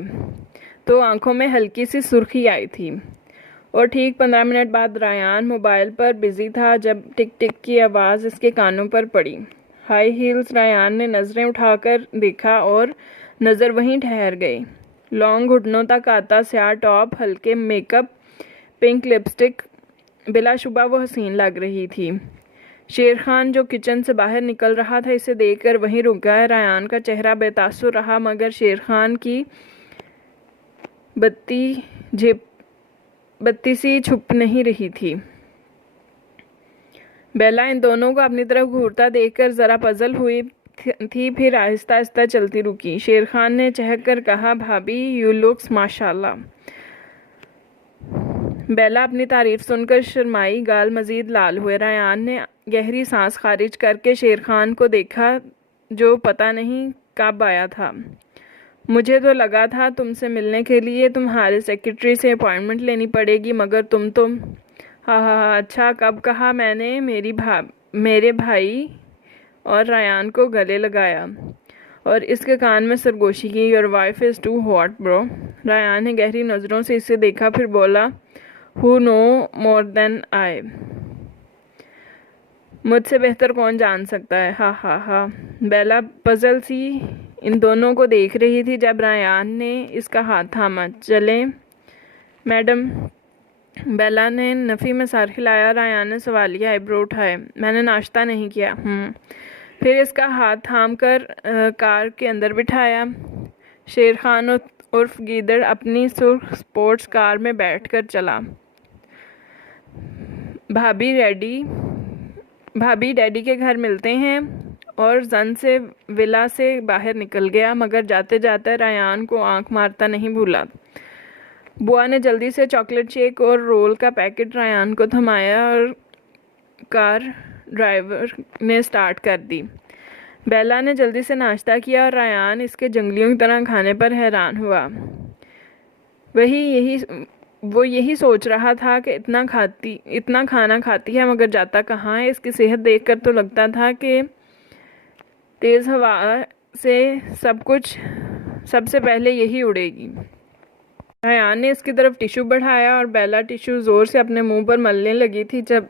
तो आंखों में हल्की सी सुर्खी आई थी। और ठीक 15 मिनट बाद रायान मोबाइल पर बिजी था जब टिक टिक की आवाज़ इसके कानों पर पड़ी। High heels. रायान ने नज़रें उठाकर देखा और नज़र वहीं ठहर गई। लॉन्ग घुटनों तक आता स्याह टॉप, हल्के मेकअप, पिंक लिपस्टिक, बिलाशुबा वो हसीन लग रही थी। शेर खान जो किचन से बाहर निकल रहा था इसे देखकर वहीं रुक गया। रायान का चेहरा बेतासुर रहा मगर शेर खान की बत्ती सी छुप नहीं रही थी। बेला इन दोनों को अपनी तरफ घूरता देखकर ज़रा पजल हुई थी, फिर आहिस्ता आहिस्ता चलती रुकी। शेर खान ने चहक कर कहा, भाभी यू लुक्स माशाल्लाह। बेला अपनी तारीफ सुनकर शर्माई, गाल मजीद लाल हुए। रायान ने गहरी सांस खारिज करके शेर खान को देखा जो पता नहीं कब आया था। मुझे तो लगा था तुमसे मिलने के लिए तुम्हारे सेक्रेटरी से अपॉइंटमेंट लेनी पड़ेगी, मगर तुम तो हा, अच्छा कब कहा मैंने? मेरे भाई और रायान को गले लगाया और इसके कान में सरगोशी की। Your wife is too hot bro. Ryan ने गहरी नज़रों से इसे देखा, फिर बोला, who know more than I. मुझसे बेहतर कौन जान सकता है। हा। बेला पजल सी इन दोनों को देख रही थी जब रायान ने इसका हाथ थामा। चलें मैडम। बेला ने नफ़ी में सर हिलाया। रायान ने सवालिया आईब्रो उठाए। मैंने नाश्ता नहीं किया। फिर इसका हाथ थाम कर कार के अंदर बिठाया। शेर खान उर्फ गीदड़ अपनी सुर्ख स्पोर्ट्स कार में बैठकर चला। भाभी डैडी के घर मिलते हैं और जन से विला से बाहर निकल गया, मगर जाते जाते रायान को आंख मारता नहीं भूला। बुआ ने जल्दी से चॉकलेट शेक और रोल का पैकेट रायान को थमाया और कार ड्राइवर ने स्टार्ट कर दी। बेला ने जल्दी से नाश्ता किया और रायान इसके जंगलियों की तरह खाने पर हैरान हुआ। वो यही सोच रहा था कि इतना खाना खाती है मगर जाता कहाँ है। इसकी सेहत देखकर तो लगता था कि तेज़ हवा से सबसे पहले यही उड़ेगी। रायान ने इसकी तरफ टिश्यू बढ़ाया और बेला टिश्यू ज़ोर से अपने मुंह पर मलने लगी थी जब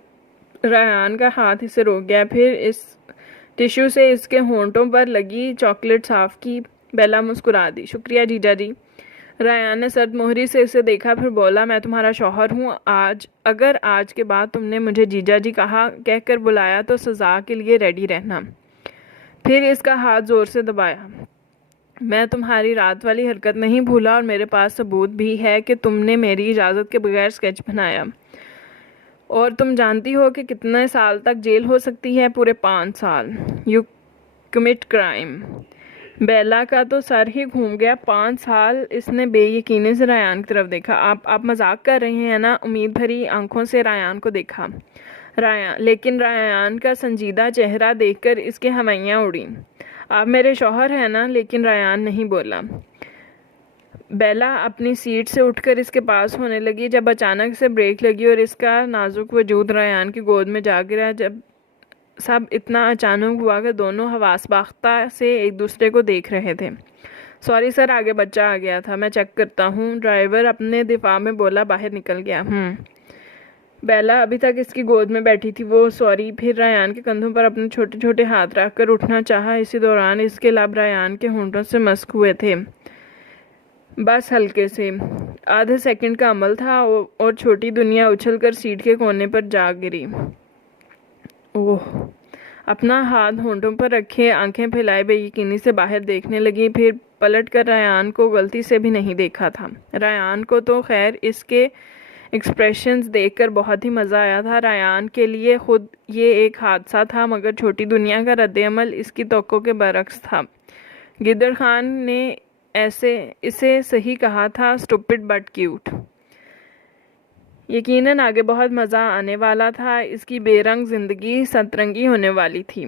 रायान का हाथ इसे रोक गया। फिर इस टिश्यू से इसके होंठों पर लगी चॉकलेट साफ़ की। बेला मुस्कुरा दी। शुक्रिया जीजा जी। रायान ने सर्द मोहरी से इसे देखा, फिर बोला, मैं तुम्हारा शौहर हूँ। अगर आज के बाद तुमने मुझे जीजा जी कहकर बुलाया तो सज़ा के लिए रेडी रहना। फिर इसका हाथ ज़ोर से दबाया। मैं तुम्हारी रात वाली हरकत नहीं भूला और मेरे पास सबूत भी है कि तुमने मेरी इजाज़त के बगैर स्केच बनाया। और तुम जानती हो कि कितने साल तक जेल हो सकती है? पूरे 5 साल। You commit crime. बेला का तो सर ही घूम गया। 5 साल? इसने बेयकीनी से रायान की तरफ देखा। आप मजाक कर रही हैं ना? उम्मीद भरी आंखों से रायान को देखा। लेकिन रायान का संजीदा चेहरा देखकर इसकी हवाइयाँ उड़ी। आप मेरे शौहर हैं ना? लेकिन रायान नहीं बोला। बेला अपनी सीट से उठकर इसके पास होने लगी जब अचानक से ब्रेक लगी और इसका नाजुक वजूद रायान की गोद में जा गिरा। जब सब इतना अचानक हुआ कि दोनों हवास बाख्ता से एक दूसरे को देख रहे थे। सॉरी सर, आगे बच्चा आ गया था, मैं चेक करता हूँ। ड्राइवर अपने दिफा में बोला। बाहर निकल गया। बेला अभी तक इसकी गोद में बैठी थी। वो सॉरी, फिर रायान के कंधों पर अपने छोटे छोटे हाथ रखकर उठना चाहा। इसी दौरान इसके लब रायान के होंठों से मस्क हुए थे, बस हल्के से। आधे सेकंड का अमल था और छोटी दुनिया उछलकर सीट के कोने पर जा गिरी। ओह! अपना हाथ होंठों पर रखे आंखें फैलाए बेयकीनी से बाहर देखने लगी। फिर पलट कर रायान को गलती से भी नहीं देखा था। रायान को तो खैर इसके एक्सप्रेशंस देखकर बहुत ही मज़ा आया था। रायान के लिए खुद ये एक हादसा था, मगर छोटी दुनिया का रद्द-ए-अमल इसकी तवक्को के बरक्स था। गिदड़ खान ने इसे सही कहा था, स्टूपिड बट क्यूट। यकीनन आगे बहुत मज़ा आने वाला था। इसकी बेरंग ज़िंदगी सतरंगी होने वाली थी।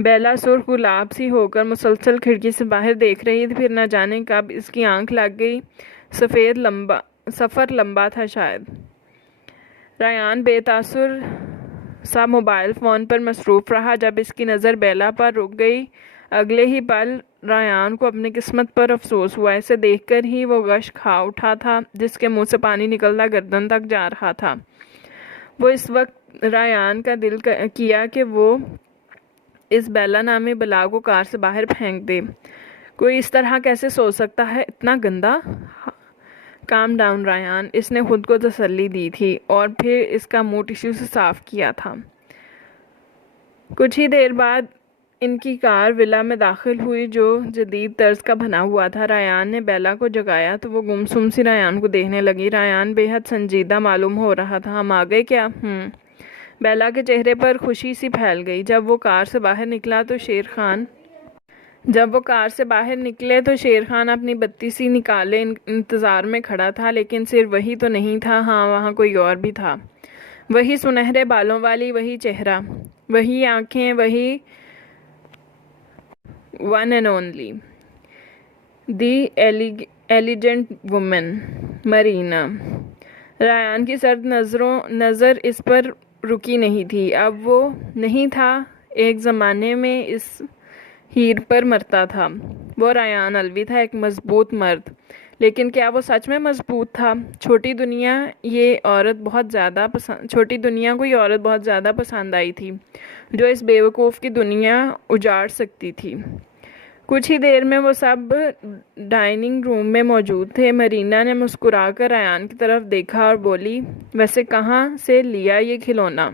बेला सुर्ख गुलाब सी होकर मुसलसल खिड़की से बाहर देख रही थी। फिर न जाने कब इसकी आंख लग गई। सफ़र लंबा था शायद। रायान बेतासुर सा मोबाइल फ़ोन पर मसरूफ़ रहा। जब इसकी नज़र बेला पर रुक गई, अगले ही पल रायान को अपनी किस्मत पर अफसोस हुआ। इसे देखकर ही वो गश खा उठा था, जिसके मुंह से पानी निकलता गर्दन तक जा रहा था। वो इस वक्त रायान का दिल किया कि वो इस बेला नामी बला को कार से बाहर फेंक दे। कोई इस तरह कैसे सोच सकता है? इतना गंदा। काम डाउन रायान, इसने खुद को तसल्ली दी थी और फिर इसका मुंह टिश्यू से साफ किया था। कुछ ही देर बाद इनकी कार विला में दाखिल हुई, जो जदीद तर्ज का बना हुआ था। रायान ने बेला को जगाया तो वो गुमसुम सी रायान को देखने लगी। रायान बेहद संजीदा मालूम हो रहा था। हम आ गए क्या? बेला के चेहरे पर खुशी सी फैल गई। जब वो कार से बाहर निकले तो शेर खान अपनी बत्ती सी निकाले इंतज़ार में खड़ा था, लेकिन सिर्फ वही तो नहीं था। हाँ, वहाँ कोई और भी था। वही सुनहरे बालों वाली, वही चेहरा, वही आंखें, वही one and only, the elegant women, Marina. Ryan की सर्द नज़र इस पर रुकी नहीं थी। अब वो नहीं था, एक ज़माने में इस हीर पर मरता था। वो रायान अलवी था, एक मजबूत मर्द। लेकिन क्या वो सच में मजबूत था? छोटी दुनिया को ये औरत बहुत ज़्यादा पसंद आई थी, जो इस बेवकूफ़ की दुनिया उजाड़ सकती थी। कुछ ही देर में वो सब डाइनिंग रूम में मौजूद थे। मरीना ने मुस्कुराकर रायान की तरफ देखा और बोली, वैसे कहाँ से लिया ये खिलौना?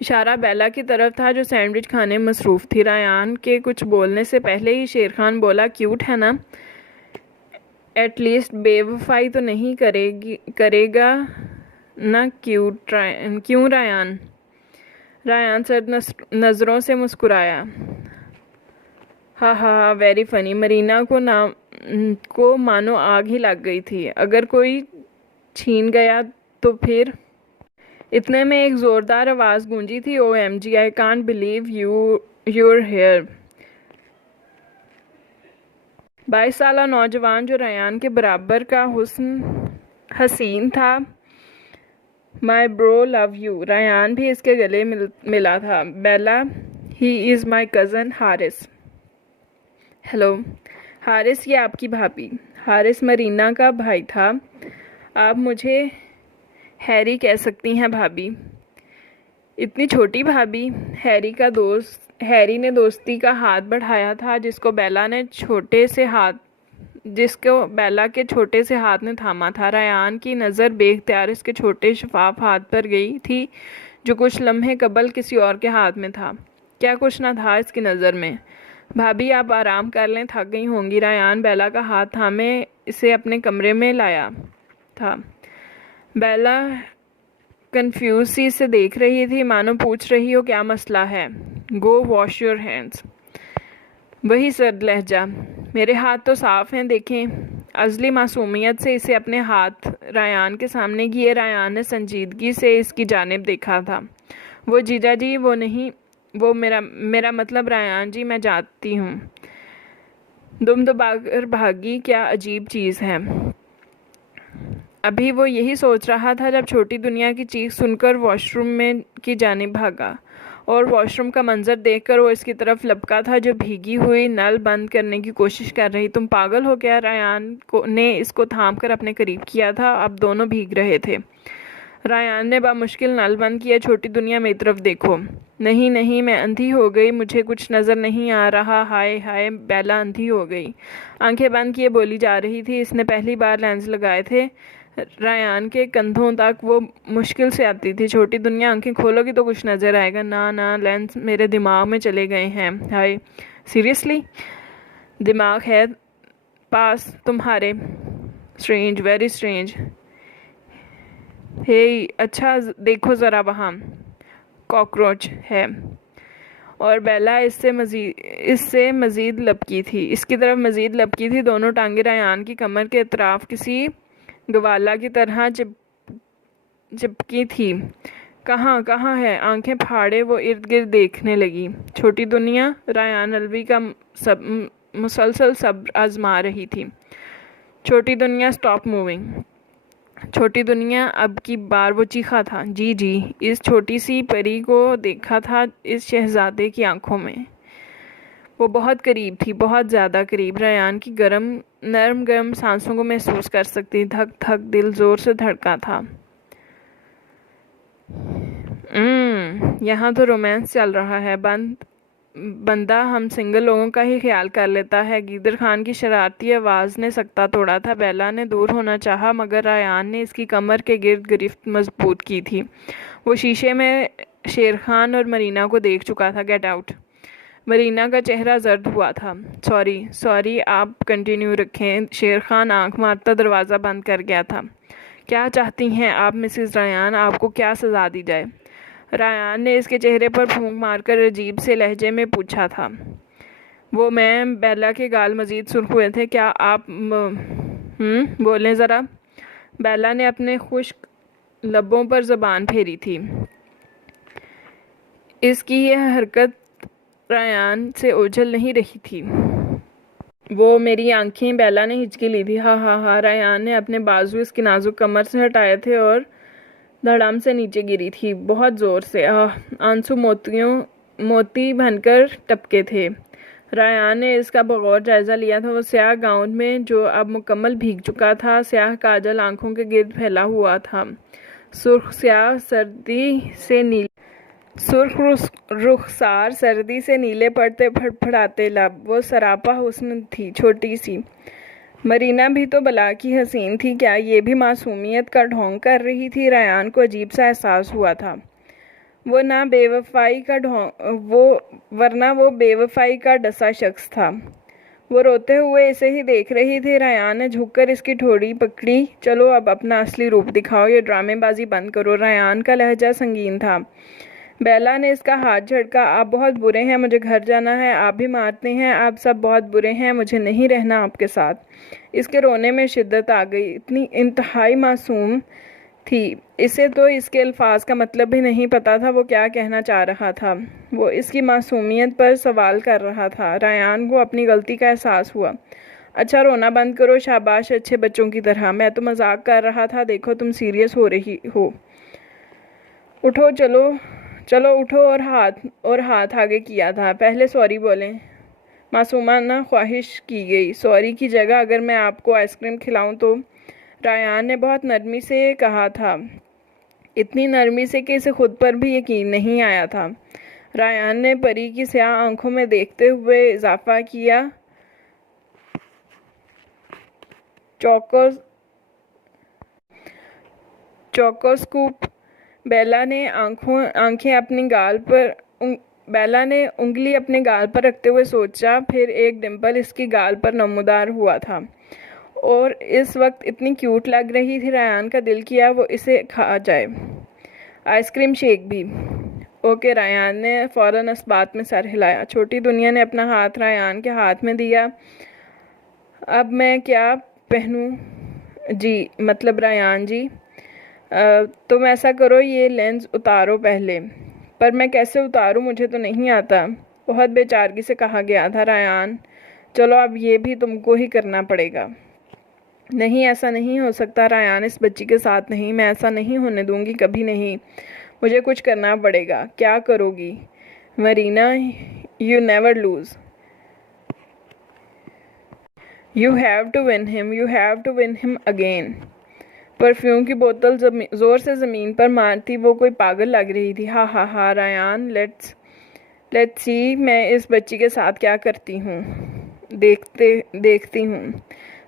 इशारा बेला की तरफ था, जो सैंडविच खाने में मसरूफ़ थी। रायान के कुछ बोलने से पहले ही शेर खान बोला, क्यूट है ना? एटलीस्ट बेवफाई तो नहीं करेगा ना? क्यों रायान? रायान सर्द नज़रों से मुस्कुराया। हाँ, वेरी फनी। मरीना को मानो आग ही लग गई थी। अगर कोई छीन गया तो फिर? इतने में एक ज़ोरदार आवाज़ गूंजी थी, OMG, I can't believe your here. 22 साला नौजवान, जो रायान के बराबर का हसीन था। My bro love you. Rayan भी इसके गले मिला था। Bela, he is my cousin Haris. Hello Haris, ये आपकी भाभी। हारिस मरीना का भाई था। आप मुझे हैरी कह सकती हैं भाभी। इतनी छोटी भाभी? हैरी ने दोस्ती का हाथ बढ़ाया था, जिसको बेला ने छोटे से हाथ जिसको बेला के छोटे से हाथ ने थामा था। रायान की नज़र बेख्तियार इसके छोटे शफाफ हाथ पर गई थी जो कुछ लम्हे कबल किसी और के हाथ में था। क्या कुछ न था इसकी नज़र में। भाभी आप आराम कर लें, थक गई होंगी। रायान बेला का हाथ थामे इसे अपने कमरे में लाया था। बेला कंफ्यूज सी इसे देख रही थी, मानो पूछ रही हो क्या मसला है। गो वॉश योर हैंड्स। वही सर्द लहजा, मेरे हाथ तो साफ हैं, देखें। अजली मासूमियत से इसे अपने हाथ रायान के सामने किए। रायान ने संजीदगी से इसकी जानिब देखा था। वो जीजा जी, वो नहीं, वो मेरा मतलब रायान जी, मैं जानती हूँ। दुम दबाकर भागी, क्या अजीब चीज़ है। अभी वो यही सोच रहा था जब छोटी दुनिया की चीख सुनकर वॉशरूम में की जानिब भागा और वॉशरूम का मंजर देखकर वो इसकी तरफ लपका था जो भीगी हुई नल बंद करने की कोशिश कर रही। तुम पागल हो क्या? रायान ने इसको थामकर अपने करीब किया था। अब दोनों भीग रहे थे। रायान ने बामुश्किल नल बंद किया। छोटी दुनिया मेरी तरफ देखो। नहीं नहीं, मैं अंधी हो गई, मुझे कुछ नज़र नहीं आ रहा। हाय हाय, बेला अंधी हो गई। आंखें बंद किए बोली जा रही थी। इसने पहली बार लेंस लगाए थे। रायान के कंधों तक वो मुश्किल से आती थी। छोटी दुनिया, आंखें खोलोगी तो कुछ नज़र आएगा। ना ना, लेंस मेरे दिमाग में चले गए हैं। हाय, सीरियसली? दिमाग है पास तुम्हारे? Strange, very strange. हे, अच्छा देखो ज़रा, वहाँ कॉकरोच है। और बेला इससे मज़ीद लपकी थी, इसकी तरफ मज़ीद लपकी थी। दोनों टांगे रायान की कमर के अतराफ किसी गवाला की तरह चिपकी थी। कहाँ कहाँ है? आंखें फाड़े वो इर्द गिर्द देखने लगी। छोटी दुनिया, रायान अलवी का मुसलसल सब्र आजमा रही थी। छोटी दुनिया, स्टॉप मूविंग। छोटी दुनिया, अब की बार वो चीखा था। जी जी, इस छोटी सी परी को देखा था इस शहजादे की आंखों में। वो बहुत करीब थी, बहुत ज़्यादा करीब। रायान की नरम गर्म सांसों को महसूस कर सकती। धक धक दिल ज़ोर से धड़का था। यहाँ तो रोमांस चल रहा है। बंदा हम सिंगल लोगों का ही ख्याल कर लेता है। गीदर खान की शरारती आवाज़ ने सकता तोड़ा था। बेला ने दूर होना चाहा मगर रायान ने इसकी कमर के गिर्द गिरफ्त मजबूत की थी। वो शीशे में शेर खान और मरीना को देख चुका था। Get out. मरीना का चेहरा जर्द हुआ था। सॉरी, आप कंटिन्यू रखें। शेर खान आंख मारता दरवाज़ा बंद कर गया था। क्या चाहती हैं आप मिसेस रायान? आपको क्या सज़ा दी जाए? रायान ने इसके चेहरे पर फूंक मारकर अजीब से लहजे में पूछा था। वो मैं बेला के गाल मज़ीद सुर्ख हुए थे। क्या आप बोलें ज़रा। बेला ने अपने खुश्क लबों पर ज़बान फेरी थी। इसकी यह हरकत रायान से ओझल नहीं रही थी। वो मेरी आंखें, बेला ने हिचकी ली थी। हा। रायान ने अपने बाजू इसकी नाजुक कमर से हटाए थे और धड़ाम से नीचे गिरी थी, बहुत ज़ोर से। आंसू मोती बनकर टपके थे। रायान ने इसका बगौर जायज़ा लिया था। वो स्याह गाउन में जो अब मुकम्मल भीग चुका था, स्याह काजल आंखों के गिर्द फैला हुआ था, सुर्ख रुखसार, सर्दी से नीले पड़ते फड़फड़ाते लब। वो सरापा हुस्न थी, छोटी सी। मरीना भी तो बला की हसीन थी। क्या ये भी मासूमियत का ढोंग कर रही थी? रायान को अजीब सा एहसास हुआ था। वरना वो बेवफाई का डसा शख्स था। वो रोते हुए इसे ही देख रही थी। रायान ने झुककर इसकी ठोड़ी पकड़ी। चलो अब अपना असली रूप दिखाओ, ये ड्रामेबाजी बंद करो। रायान का लहजा संगीन था। बेला ने इसका हाथ झटका। आप बहुत बुरे हैं, मुझे घर जाना है। आप भी मारते हैं, आप सब बहुत बुरे हैं, मुझे नहीं रहना आपके साथ। इसके रोने में शिद्दत आ गई। इतनी इंतहाई मासूम थी, इसे तो इसके अल्फाज का मतलब भी नहीं पता था वो क्या कहना चाह रहा था। वो इसकी मासूमियत पर सवाल कर रहा था। रायान को अपनी गलती का एहसास हुआ। अच्छा, रोना बंद करो, शाबाश, अच्छे बच्चों की तरह। मैं तो मजाक कर रहा था, देखो तुम सीरियस हो रही हो। उठो, चलो उठो। और हाथ आगे किया था। पहले सॉरी बोलें। मासूमाना ख्वाहिश की गई। सॉरी की जगह अगर मैं आपको आइसक्रीम खिलाऊं तो? रायान ने बहुत नरमी से कहा था, इतनी नरमी से कि इसे खुद पर भी यकीन नहीं आया था। रायान ने परी की स्याह आंखों में देखते हुए इजाफा किया, चोकोस्कूप। बेला ने उंगली अपने गाल पर रखते हुए सोचा, फिर एक डिंपल इसकी गाल पर नमूदार हुआ था और इस वक्त इतनी क्यूट लग रही थी, रायान का दिल किया वो इसे खा जाए। आइसक्रीम शेक भी। ओके, रायान ने फौरन इस बात में सर हिलाया। छोटी दुनिया ने अपना हाथ रायान के हाथ में दिया। अब मैं क्या पहनूं? जी, मतलब रायान जी, तुम ऐसा करो, ये लेंस उतारो पहले। पर मैं कैसे उतारूं? मुझे तो नहीं आता, बहुत बेचारगी से कहा गया था। रायान, चलो अब ये भी तुमको ही करना पड़ेगा। नहीं, ऐसा नहीं हो सकता रायान, इस बच्ची के साथ नहीं, मैं ऐसा नहीं होने दूंगी, कभी नहीं। मुझे कुछ करना पड़ेगा। क्या करोगी? Marina, you never lose. You have to win him, you have to win him again. Perfume की बोतल जोर से ज़मीन पर मारती वो कोई पागल लग रही थी। हा हा हा, रायान, लेट्स सी मैं इस बच्ची के साथ क्या करती हूँ, देखती हूँ।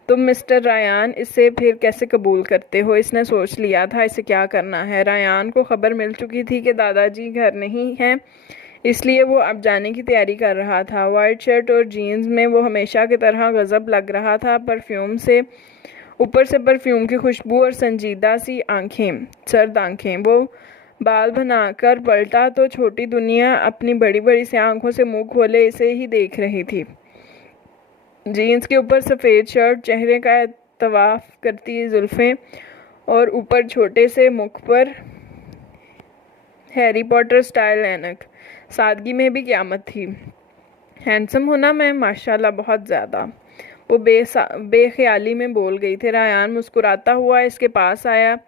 तुम मिस्टर रायान इसे फिर कैसे कबूल करते हो? इसने सोच लिया था इसे क्या करना है। रायान को खबर मिल चुकी थी कि दादाजी घर नहीं हैं, इसलिए वो अब जाने की तैयारी कर रहा था। वाइट शर्ट और जीन्स में वो हमेशा की तरह गजब लग रहा था। परफ्यूम से ऊपर से परफ्यूम की खुशबू और संजीदा सी आंखें, सर्द आंखें। वो बाल बनाकर पलटा तो छोटी दुनिया अपनी बड़ी बड़ी सी आंखों से मुंह खोले इसे ही देख रही थी। जीन्स के ऊपर सफ़ेद शर्ट, चेहरे का तवाफ करती जुल्फ़ें और ऊपर छोटे से मुख पर हैरी पॉटर स्टाइल ऐनक। सादगी में भी क़यामत थी। हैंडसम होना मैं, माशाल्लाह, बहुत ज़्यादा। वो बेख्याली में बोल गई थी। रायान मुस्कुराता हुआ इसके पास आया,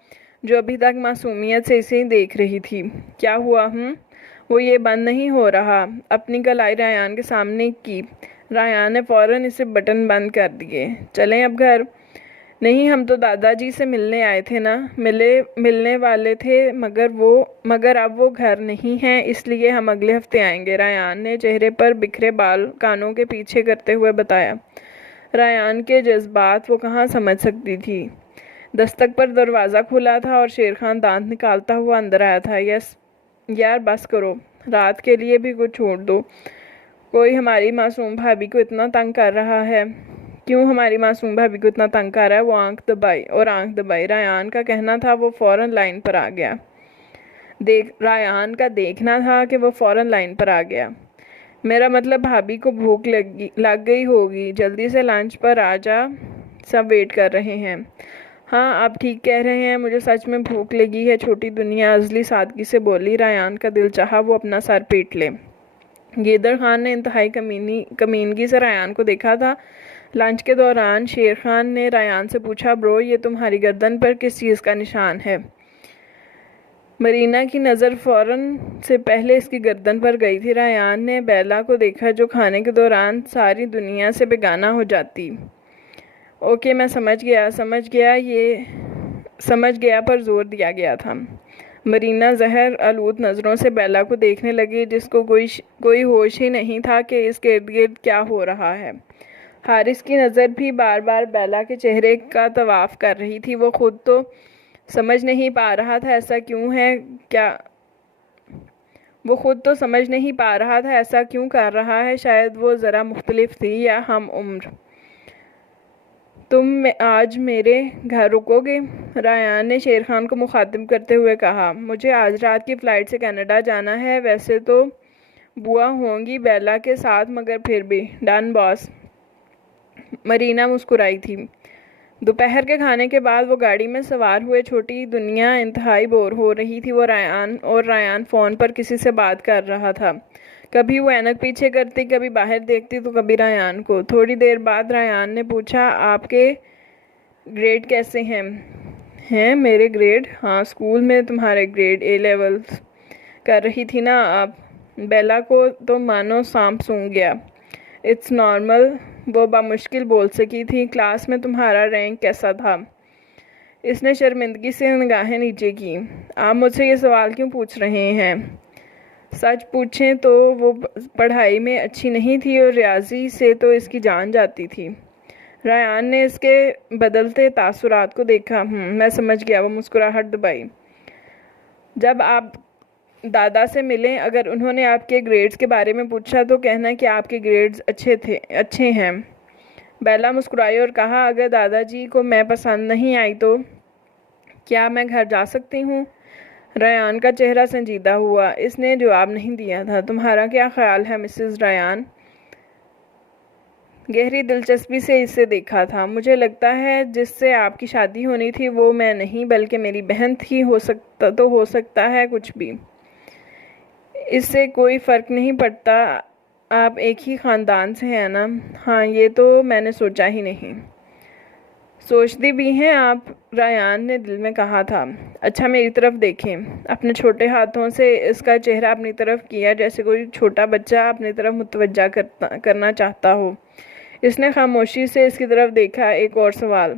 जो अभी तक मासूमियत से इसे ही देख रही थी। क्या हुआ? वो ये बंद नहीं हो रहा। अपनी कलाई रायान के सामने की। रायान ने फ़ौरन इसे बटन बंद कर दिए। चलें अब घर? नहीं, हम तो दादाजी से मिलने आए थे ना। मिलने वाले थे, मगर अब वो घर नहीं हैं, इसलिए हम अगले हफ्ते आएंगे। रायान ने चेहरे पर बिखरे बाल कानों के पीछे करते हुए बताया। रायान के जज्बात वो कहाँ समझ सकती थी। दस्तक पर दरवाज़ा खुला था और शेर खान दांत निकालता हुआ अंदर आया था। यस यार, बस करो, रात के लिए भी कुछ छोड़ दो। कोई हमारी मासूम भाभी को इतना तंग कर रहा है। क्यों हमारी मासूम भाभी को इतना तंग कर रहा है? वो आंख दबाई। रायान का कहना था वो फ़ौरन लाइन पर आ गया। रायान का देखना था कि वो फ़ौरन लाइन पर आ गया। मेरा मतलब भाभी को भूख लग गई होगी, जल्दी से लंच पर आ जा, सब वेट कर रहे हैं। हाँ, आप ठीक कह रहे हैं, मुझे सच में भूख लगी है, छोटी दुनिया अज़ली सादगी से बोली। रायान का दिल चाहा वो अपना सर पीट ले। गेदर खान ने इंतहाई कमीनगी से रायान को देखा था। लंच के दौरान शेर खान ने रायान से पूछा, ब्रो, ये तुम्हारी गर्दन पर किस चीज़ का निशान है? मरीना की नज़र फ़ौरन से पहले इसकी गर्दन पर गई थी। रायान ने बेला को देखा, जो खाने के दौरान सारी दुनिया से बेगाना हो जाती। ओके, मैं समझ गया, पर जोर दिया गया था। मरीना जहर आलूद नज़रों से बेला को देखने लगी, जिसको कोई होश ही नहीं था कि इसके इर्द गिर्द क्या हो रहा है। हारिस की नज़र भी बार बार बेला के चेहरे का तवाफ कर रही थी। वो खुद तो समझ नहीं पा रहा था ऐसा क्यों कर रहा है। शायद वो ज़रा मुख्तलिफ थी या हम उम्र। तुम आज मेरे घर रुकोगे? रायान ने शेर खान को मुखातिब करते हुए कहा। मुझे आज रात की फ़्लाइट से कनाडा जाना है। वैसे तो बुआ होंगी बेला के साथ, मगर फिर भी। Done boss. मरीना मुस्कुराई थी। दोपहर के खाने के बाद वो गाड़ी में सवार हुए। छोटी दुनिया इंतहाई बोर हो रही थी। रायान फ़ोन पर किसी से बात कर रहा था। कभी वो ऐनक पीछे करती, कभी बाहर देखती, तो कभी रायान को। थोड़ी देर बाद रायान ने पूछा, आपके ग्रेड कैसे हैं? मेरे ग्रेड? हाँ, स्कूल में तुम्हारे ग्रेड A लेवल्स कर रही थी ना आप। बेला को तो मानो सांप सूंघ गया। इट्स नॉर्मल, वो बामुश्किल बोल सकी थी। क्लास में तुम्हारा रैंक कैसा था? इसने शर्मिंदगी से निगाहें नीचे की। आप मुझसे ये सवाल क्यों पूछ रहे हैं? सच पूछें तो वो पढ़ाई में अच्छी नहीं थी और रियाजी से तो इसकी जान जाती थी। रायान ने इसके बदलते तासुरात को देखा। मैं समझ गया। वो मुस्कुराहट दबाई। जब आप दादा से मिलें, अगर उन्होंने आपके ग्रेड्स के बारे में पूछा तो कहना कि आपके ग्रेड्स अच्छे हैं। बेला मुस्कुराई और कहा, अगर दादाजी को मैं पसंद नहीं आई तो क्या मैं घर जा सकती हूँ? रायान का चेहरा संजीदा हुआ। इसने जवाब नहीं दिया था। तुम्हारा क्या ख्याल है मिसेस रायान? गहरी दिलचस्पी से इसे देखा था। मुझे लगता है जिससे आपकी शादी होनी थी वो मैं नहीं बल्कि मेरी बहन थी। हो सकता है कुछ भी। इससे कोई फ़र्क नहीं पड़ता। आप एक ही ख़ानदान से हैं ना? हाँ, ये तो मैंने सोचा ही नहीं। सोचती भी हैं आप? रायान ने दिल में कहा था। अच्छा, मेरी तरफ देखें। अपने छोटे हाथों से इसका चेहरा अपनी तरफ किया, जैसे कोई छोटा बच्चा अपनी तरफ मुतवज्जा करना चाहता हो। इसने खामोशी से इसकी तरफ देखा। एक और सवाल।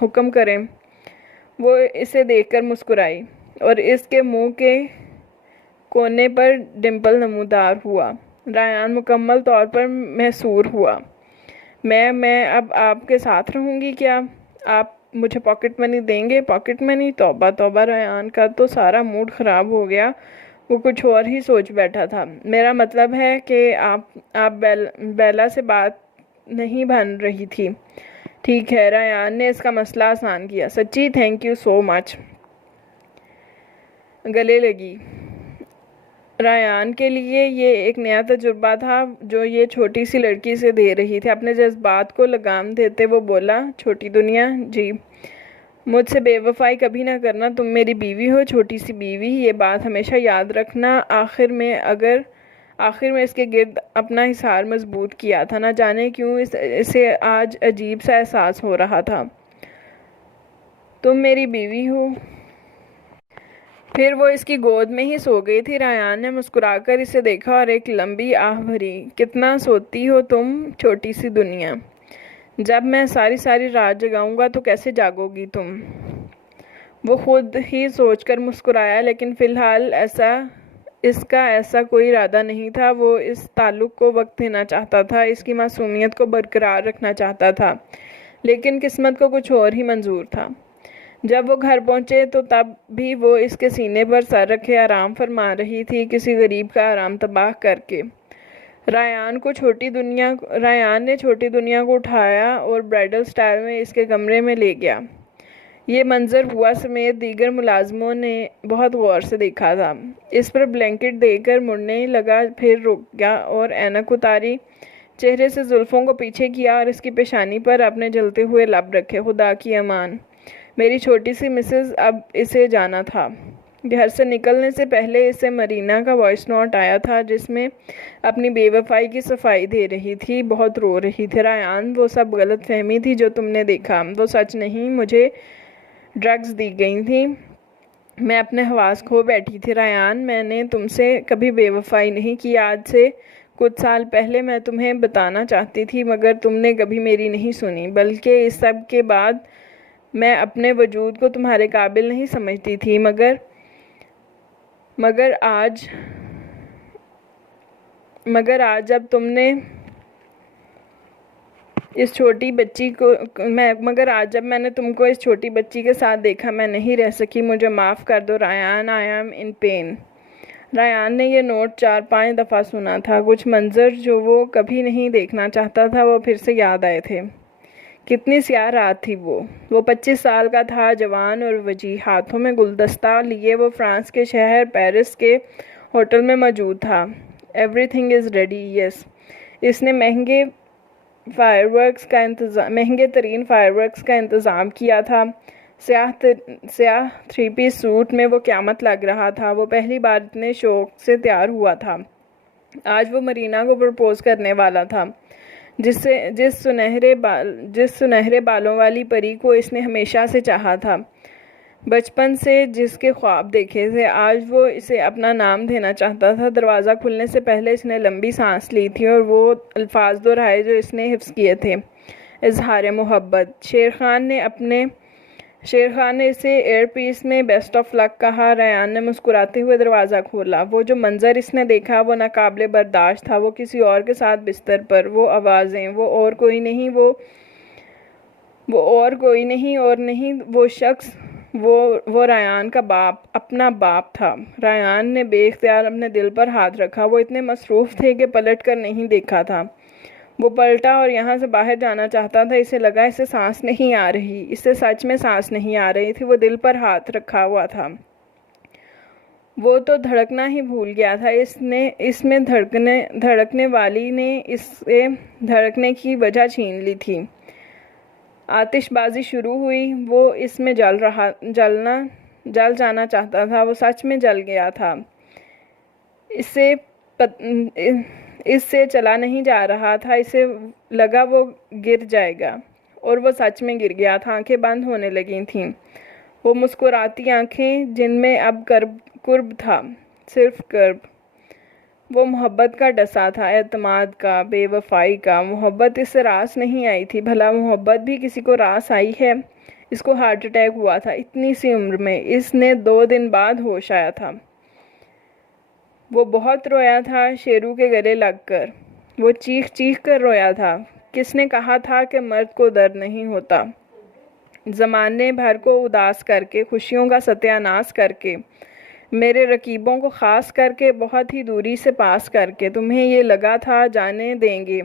हुक्म करें। वो इसे देखकर मुस्कुराई और इसके मुंह के कोने पर डिम्पल नमूदार हुआ। रायान मुकम्मल तौर पर महसूर हुआ। मैं अब आपके साथ रहूँगी क्या? आप मुझे पॉकेट मनी देंगे? Pocket money? तौबा तौबा, रायान का तो सारा मूड ख़राब हो गया। वो कुछ और ही सोच बैठा था। मेरा मतलब है कि आप बेला से बात नहीं बन रही थी। ठीक है। रायान ने इसका मसला आसान किया। सच्ची? Thank you so much. गले लगी। रायान के लिए ये एक नया तजुर्बा था जो ये छोटी सी लड़की से दे रही थी। अपने जज्बात को लगाम देते वो बोला, छोटी दुनिया जी, मुझसे बेवफाई कभी ना करना। तुम मेरी बीवी हो, छोटी सी बीवी। ये बात हमेशा याद रखना। आखिर में इसके गिर्द अपना हिसार मजबूत किया था। ना जाने क्यों इसे आज अजीब सा एहसास हो रहा था। तुम मेरी बीवी हो। फिर वो इसकी गोद में ही सो गई थी। रायान ने मुस्कुराकर इसे देखा और एक लंबी आह भरी। कितना सोती हो तुम, छोटी सी दुनिया। जब मैं सारी सारी रात जगाऊंगा तो कैसे जागोगी तुम? वो खुद ही सोचकर मुस्कुराया, लेकिन फ़िलहाल इसका ऐसा कोई इरादा नहीं था। वो इस ताल्लुक़ को वक्त देना चाहता था, इसकी मासूमियत को बरकरार रखना चाहता था, लेकिन किस्मत को कुछ और ही मंजूर था। जब वो घर पहुंचे तो तब भी वो इसके सीने पर सर रखे आराम फरमा रही थी, किसी गरीब का आराम तबाह करके। रायान ने छोटी दुनिया को उठाया और ब्राइडल स्टाइल में इसके कमरे में ले गया। ये मंजर बुआ समेत दीगर मुलाजमों ने बहुत गौर से देखा था। इस पर ब्लैंकेट देकर मुड़ने लगा, फिर रुक गया और ऐनक उतारी, चेहरे से जुल्फ़ों को पीछे किया और इसकी पेशानी पर अपने जलते हुए लब रखे। खुदा की अमान, मेरी छोटी सी मिसेस। अब इसे जाना था। घर से निकलने से पहले इसे मरीना का वॉइस नोट आया था जिसमें अपनी बेवफाई की सफाई दे रही थी। बहुत रो रही थी। रायान, वो सब गलत फहमी थी जो तुमने देखा, वो सच नहीं। मुझे ड्रग्स दी गई थी। मैं अपने हवास खो बैठी थी। रायान, मैंने तुमसे कभी बेवफाई नहीं की। आज से कुछ साल पहले मैं तुम्हें बताना चाहती थी, मगर तुमने कभी मेरी नहीं सुनी। बल्कि इस सब के बाद मैं अपने वजूद को तुम्हारे काबिल नहीं समझती थी, मगर आज जब तुमने आज जब मैंने तुमको इस छोटी बच्ची के साथ देखा, मैं नहीं रह सकी। मुझे माफ़ कर दो Ryan, I am in pain. रायान ने यह नोट 4-5 दफ़ा सुना था। कुछ मंजर जो वो कभी नहीं देखना चाहता था वो फिर से याद आए थे। कितनी स्याह रात थी वो 25 साल का था, जवान और वजी। हाथों में गुलदस्ता लिए वो फ्रांस के शहर पेरिस के होटल में मौजूद था। Everything is ready, yes. इसने महंगे तरीन फायरवर्क्स का इंतज़ाम किया था। स्याह 3-पीस सूट में वो क़यामत लग रहा था। वो पहली बार इतने शौक से तैयार हुआ था। आज वो मरीना को प्रपोज़ करने वाला था, जिस सुनहरे बालों वाली परी को इसने हमेशा से चाहा था, बचपन से जिसके ख्वाब देखे थे। आज वो इसे अपना नाम देना चाहता था। दरवाज़ा खुलने से पहले इसने लंबी सांस ली थी और वो अल्फाज दोहराए जो इसने हिफ्ज़ किए थे। इजहार मोहब्बत। शेर खान ने इसे एयरपीस में बेस्ट ऑफ लक कहा। रायान ने मुस्कुराते हुए दरवाज़ा खोला। वो जो मंज़र इसने देखा वो नाकाबिले बर्दाश्त था। वो किसी और के साथ बिस्तर पर, वो आवाज़ें, वो और कोई नहीं, वो और कोई नहीं और नहीं वो शख्स वो रायान का बाप, अपना बाप था। रायान ने बेख्तियार अपने दिल पर हाथ रखा। वो इतने मसरूफ़ थे कि पलट कर नहीं देखा था। वो पलटा और यहाँ से बाहर जाना चाहता था। इसे लगा इसे सांस नहीं आ रही। इससे सच में सांस नहीं आ रही थी। वो दिल पर हाथ रखा हुआ था। वो तो धड़कना ही भूल गया था। इसमें धड़कने वाली ने इससे धड़कने की वजह छीन ली थी। आतिशबाजी शुरू हुई। वो इसमें जल जाना चाहता था। वो सच में जल गया था। इससे चला नहीं जा रहा था। इसे लगा वो गिर जाएगा और वो सच में गिर गया था। आंखें बंद होने लगी थीं। वो मुस्कुराती आंखें जिनमें अब कुर्ब था, सिर्फ कर्ब। वो मोहब्बत का डसा था, एतमाद का, बेवफाई का। मोहब्बत इससे रास नहीं आई थी। भला मोहब्बत भी किसी को रास आई है? इसको हार्ट अटैक हुआ था इतनी सी उम्र में। इसने 2 दिन बाद होश आया था। वो बहुत रोया था शेरू के गले लगकर। वो चीख चीख कर रोया था। किसने कहा था कि मर्द को दर्द नहीं होता? ज़माने भर को उदास करके, खुशियों का सत्यानाश करके, मेरे रकीबों को ख़ास करके बहुत ही दूरी से पास करके तुम्हें ये लगा था जाने देंगे,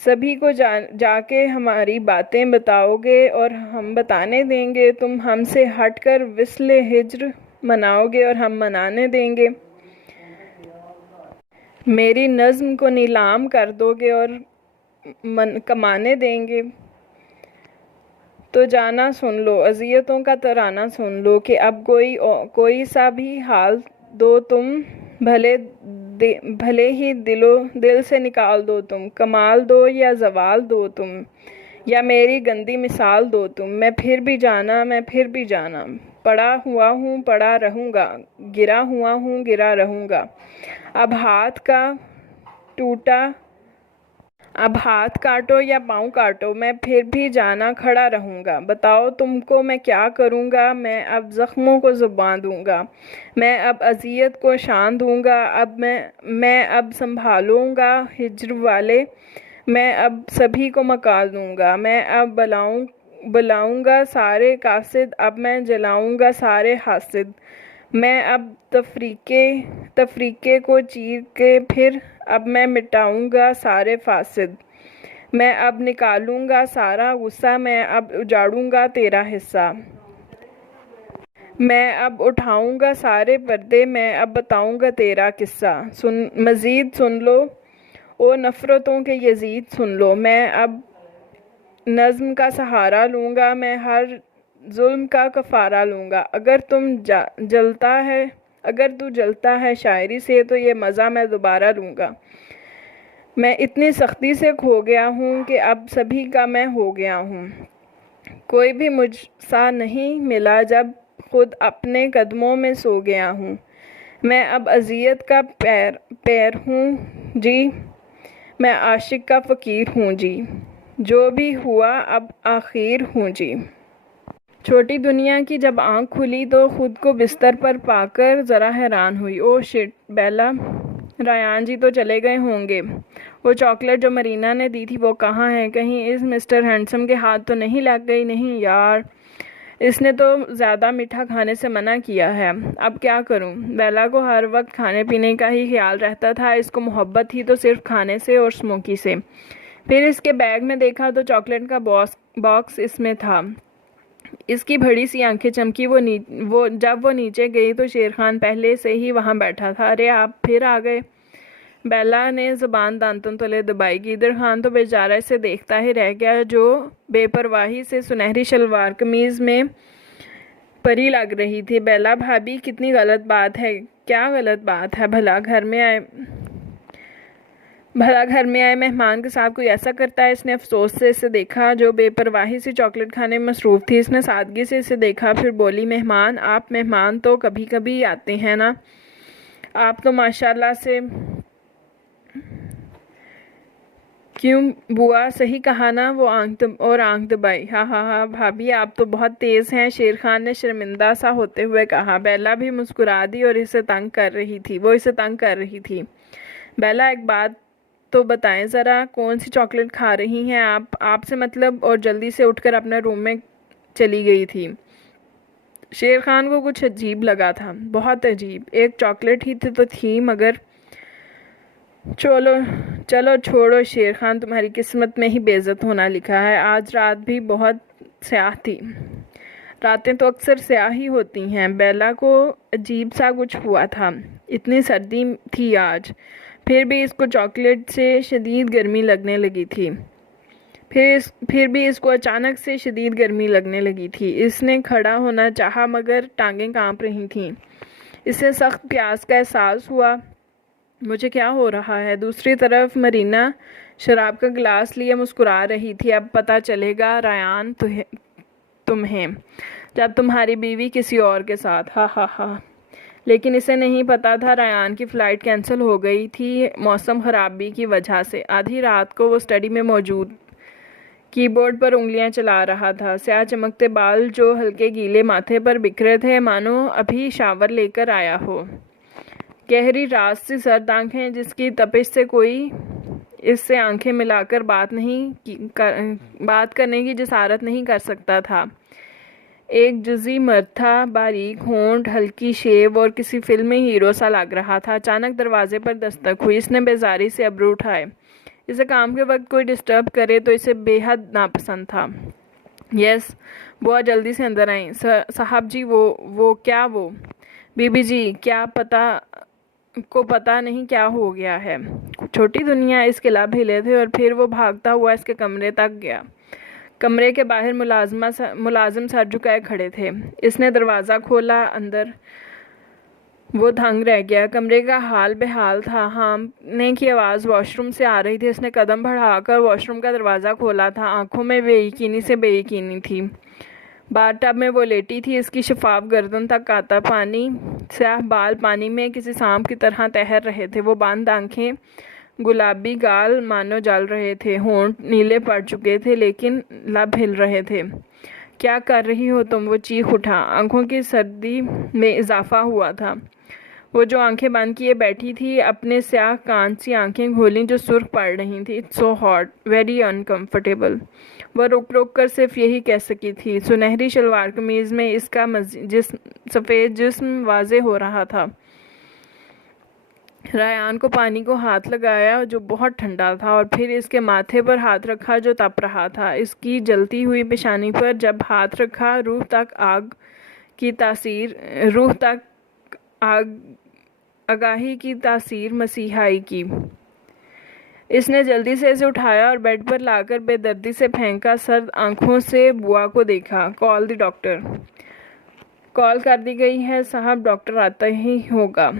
सभी को जाके हमारी बातें बताओगे और हम बताने देंगे। तुम हमसे हटकर विस्ले हिज्र मनाओगे और हम मनाने देंगे। मेरी नज़्म को नीलाम कर दोगे और कमाने देंगे। तो जाना सुन लो, अज़ियतों का तराना सुन लो कि अब कोई सा भी हाल दो तुम, भले ही दिल से निकाल दो तुम। कमाल दो या जवाल दो तुम, या मेरी गंदी मिसाल दो तुम। मैं फिर भी जाना, पड़ा हुआ हूँ पड़ा रहूँगा, गिरा हुआ हूँ गिरा रहूँगा। अब हाथ काटो या पाँव काटो, मैं फिर भी जाना खड़ा रहूँगा। बताओ तुमको मैं क्या करूँगा? मैं अब ज़ख्मों को ज़ुबान दूँगा, मैं अब अज़ियत को शान दूँगा। अब मैं अब संभालूँगा हिज्र वाले, मैं अब सभी को मकाल दूँगा। मैं अब बुलाऊँगा सारे कासिद, अब मैं जलाऊँगा सारे हासिद। मैं अब तफरीके को चीर के फिर अब मैं मिटाऊँगा सारे फासिद। मैं अब निकालूँगा सारा गुस्सा, मैं अब उजाड़ूँगा तेरा हिस्सा। मैं अब उठाऊँगा सारे पर्दे, मैं अब बताऊँगा तेरा किस्सा। मज़ीद सुन लो ओ नफ़रतों के यज़ीद सुन लो। मैं अब नज़्म का सहारा लूँगा, मैं हर जुल्म का कफ़ारा लूँगा। अगर तू जलता है शायरी से तो ये मज़ा मैं दोबारा लूँगा। मैं इतनी सख्ती से खो गया हूँ कि अब सभी का मैं हो गया हूँ। कोई भी मुझसा नहीं मिला जब खुद अपने कदमों में सो गया हूँ। मैं अब अज़ियत का पैर हूँ जी, मैं आशिक का फ़कीर हूँ जी। जो भी हुआ अब आखिर हूँ जी। छोटी दुनिया की जब आँख खुली तो खुद को बिस्तर पर पाकर ज़रा हैरान हुई। ओह शिट, बेला, रायान जी तो चले गए होंगे। वो चॉकलेट जो मरीना ने दी थी वो कहाँ है? कहीं इस मिस्टर हैंडसम के हाथ तो नहीं लग गई? नहीं यार, इसने तो ज़्यादा मीठा खाने से मना किया है। अब क्या करूं? बेला को हर वक्त खाने पीने का ही ख्याल रहता था। इसको मोहब्बत थी तो सिर्फ खाने से और स्मोकी से। फिर इसके बैग में देखा तो चॉकलेट का बॉक्स इसमें था। इसकी बड़ी सी आंखें चमकी। जब वो नीचे गई तो शेर खान पहले से ही वहाँ बैठा था। अरे आप फिर आ गए? बेला ने ज़ुबान दांतों तले दबाई। गिदर खान तो बेचारा इसे देखता ही रह गया, जो बेपरवाही से सुनहरी शलवार कमीज़ में परी लग रही थी। बेला भाभी, कितनी गलत बात है। क्या गलत बात है? भला घर में आए मेहमान के साथ कोई ऐसा करता है? इसने अफसोस से इसे देखा जो बेपरवाही से चॉकलेट खाने में मसरूफ़ थी। इसने सादगी से इसे देखा, फिर बोली, मेहमान? आप मेहमान तो कभी कभी आते हैं ना? आप तो माशाल्लाह से। क्यों बुआ, सही कहा ना? वो आंख दबाई। हाँ भाभी, आप तो बहुत तेज़ हैं, शेर खान ने शर्मिंदा सा होते हुए कहा। बेला भी मुस्कुरा दी और वो इसे तंग कर रही थी। बेला, एक बात तो बताएं ज़रा कौन सी चॉकलेट खा रही हैं आप? आपसे मतलब, और जल्दी से उठकर अपने रूम में चली गई थी। शेर खान को कुछ अजीब लगा था, बहुत अजीब। एक चॉकलेट ही तो थी, मगर चलो चलो छोड़ो शेर खान, तुम्हारी किस्मत में ही बेइज्जत होना लिखा है। आज रात भी बहुत स्याह थी। रातें तो अक्सर स्याह ही होती हैं। बेला को अजीब सा कुछ हुआ था। इतनी सर्दी थी आज, फिर भी इसको चॉकलेट से शदीद गर्मी लगने लगी थी। फिर भी इसको अचानक से शदीद गर्मी लगने लगी थी। इसने खड़ा होना चाहा, मगर टांगें कांप रही थीं। इसे सख्त प्यास का एहसास हुआ। मुझे क्या हो रहा है? दूसरी तरफ मरीना शराब का गिलास लिए मुस्कुरा रही थी। अब पता चलेगा रायान तुम्हें, जब तुम्हारी बीवी किसी और के साथ। हा हा हा। लेकिन इसे नहीं पता था रायान की फ़्लाइट कैंसिल हो गई थी मौसम ख़राबी की वजह से। आधी रात को वो स्टडी में मौजूद कीबोर्ड पर उंगलियां चला रहा था। स्याह चमकते बाल जो हल्के गीले माथे पर बिखरे थे, मानो अभी शावर लेकर आया हो। गहरी रात सी सर्द आंखें, जिसकी तपिश से कोई इससे आंखें मिलाकर बात करने की जसारत नहीं कर सकता था। एक जुजी मर्द था, बारीक होंठ, हल्की शेव और किसी फिल्मी हीरो सा लग रहा था। अचानक दरवाजे पर दस्तक हुई। इसने बेजारी से अब्रू उठाए। इसे काम के वक्त कोई डिस्टर्ब करे तो इसे बेहद नापसंद था। यस, बुआ जल्दी से अंदर आई। साहब जी, वो क्या वो? बीबी जी, पता नहीं क्या हो गया है। छोटी दुनिया। इसके लाभ हिले थे और फिर वो भागता हुआ इसके कमरे तक गया। कमरे के बाहर मुलाजिम सर झुकाए खड़े थे। इसने दरवाज़ा खोला। अंदर वो दंग रह गया। कमरे का हाल बेहाल था। हाँफने की आवाज़ वॉशरूम से आ रही थी। इसने कदम बढ़ाकर वॉशरूम का दरवाज़ा खोला था। आंखों में बेयकीनी से बेयकीनी थी। बाथ टब में वो लेटी थी। इसकी शफाफ गर्दन तक आता पानी, स्याह बाल पानी में किसी सांप की तरह तैर रहे थे। वो बंद आंखें, गुलाबी गाल मानो जल रहे थे। होंठ नीले पड़ चुके थे, लेकिन लब हिल रहे थे। क्या कर रही हो तुम? वो चीख उठा। आंखों की सर्दी में इजाफा हुआ था। वो जो आंखें बंद किए बैठी थी, अपने स्याह कांच सी आंखें खोलीं जो सुर्ख पड़ रही थी। It's so hot, very uncomfortable. वह रुक रुक कर सिर्फ यही कह सकी थी। सुनहरी शलवार कमीज़ में इसका सफ़ेद जिस्म वाजे हो रहा था। रायान को पानी को हाथ लगाया जो बहुत ठंडा था, और फिर इसके माथे पर हाथ रखा जो तप रहा था। इसकी जलती हुई पेशानी पर जब हाथ रखा, रूह तक आगाही की तासीर मसीहाई की। इसने जल्दी से इसे उठाया और बेड पर लाकर बेदर्दी से फेंका। सर्द आंखों से बुआ को देखा। Call the doctor. कॉल कर दी गई है साहब, डॉक्टर आता ही होगा।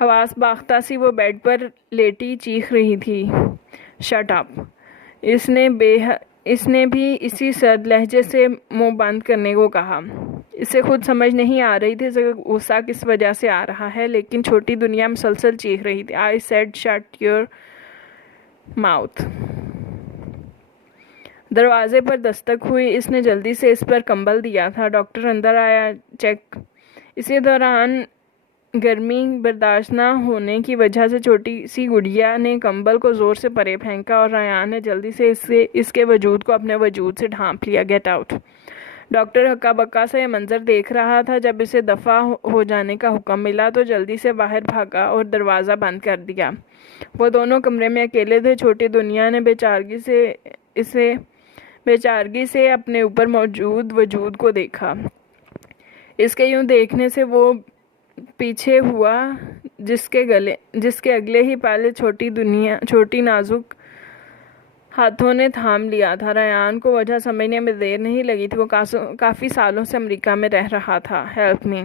हवास बाख्ता सी वो बेड पर लेटी चीख रही थी। Shut up. इसने भी इसी सर्द लहजे से मुंह बंद करने को कहा। इसे खुद समझ नहीं आ रही थी गुस्सा किस वजह से आ रहा है, लेकिन छोटी दुनिया मुसलसल चीख रही थी। I said shut your mouth. दरवाजे पर दस्तक हुई। इसने जल्दी से इस पर कंबल दिया था। डॉक्टर अंदर आया। चेक। इसी दौरान गर्मी बर्दाश्त न होने की वजह से छोटी सी गुड़िया ने कंबल को ज़ोर से परे फेंका और रायान ने जल्दी से इसके वजूद को अपने वजूद से ढांप लिया। Get out. डॉक्टर हक्का बक्का से यह मंजर देख रहा था। जब इसे दफ़ा हो जाने का हुक्म मिला तो जल्दी से बाहर भागा और दरवाज़ा बंद कर दिया। वो दोनों कमरे में अकेले थे। छोटी दुनिया ने बेचारगी से अपने ऊपर मौजूद वजूद को देखा। इसके यूं देखने से वो पीछे हुआ, जिसके अगले ही पहले छोटी नाजुक हाथों ने थाम लिया था। रायान को वजह समझने में देर नहीं लगी थी। वो काफ़ी सालों से अमेरिका में रह रहा था। Help me.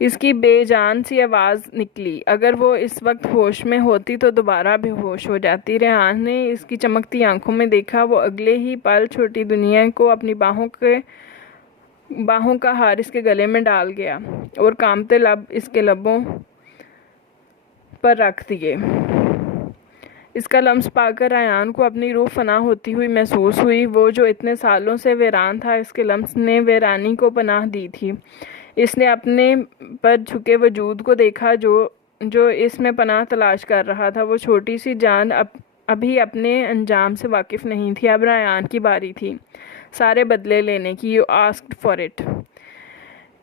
इसकी बेजान सी आवाज़ निकली। अगर वो इस वक्त होश में होती तो दोबारा बेहोश हो जाती। रायान ने इसकी चमकती आंखों में देखा। वो अगले ही पल छोटी दुनिया को अपनी बाहों का हार इसके गले में डाल गया और कांपते लब इसके लबों पर रख दिए। इसका लम्स पाकर रायान को अपनी रूह फना होती हुई महसूस हुई। वो जो इतने सालों से वीरान था, इसके लम्स ने वीरानी को पनाह दी थी। इसने अपने पर झुके वजूद को देखा जो जो इसमें पनाह तलाश कर रहा था। वो छोटी सी जान अभी अपने अंजाम से वाकिफ़ नहीं थी। अब रायान की बारी थी सारे बदले लेने की। You asked for it.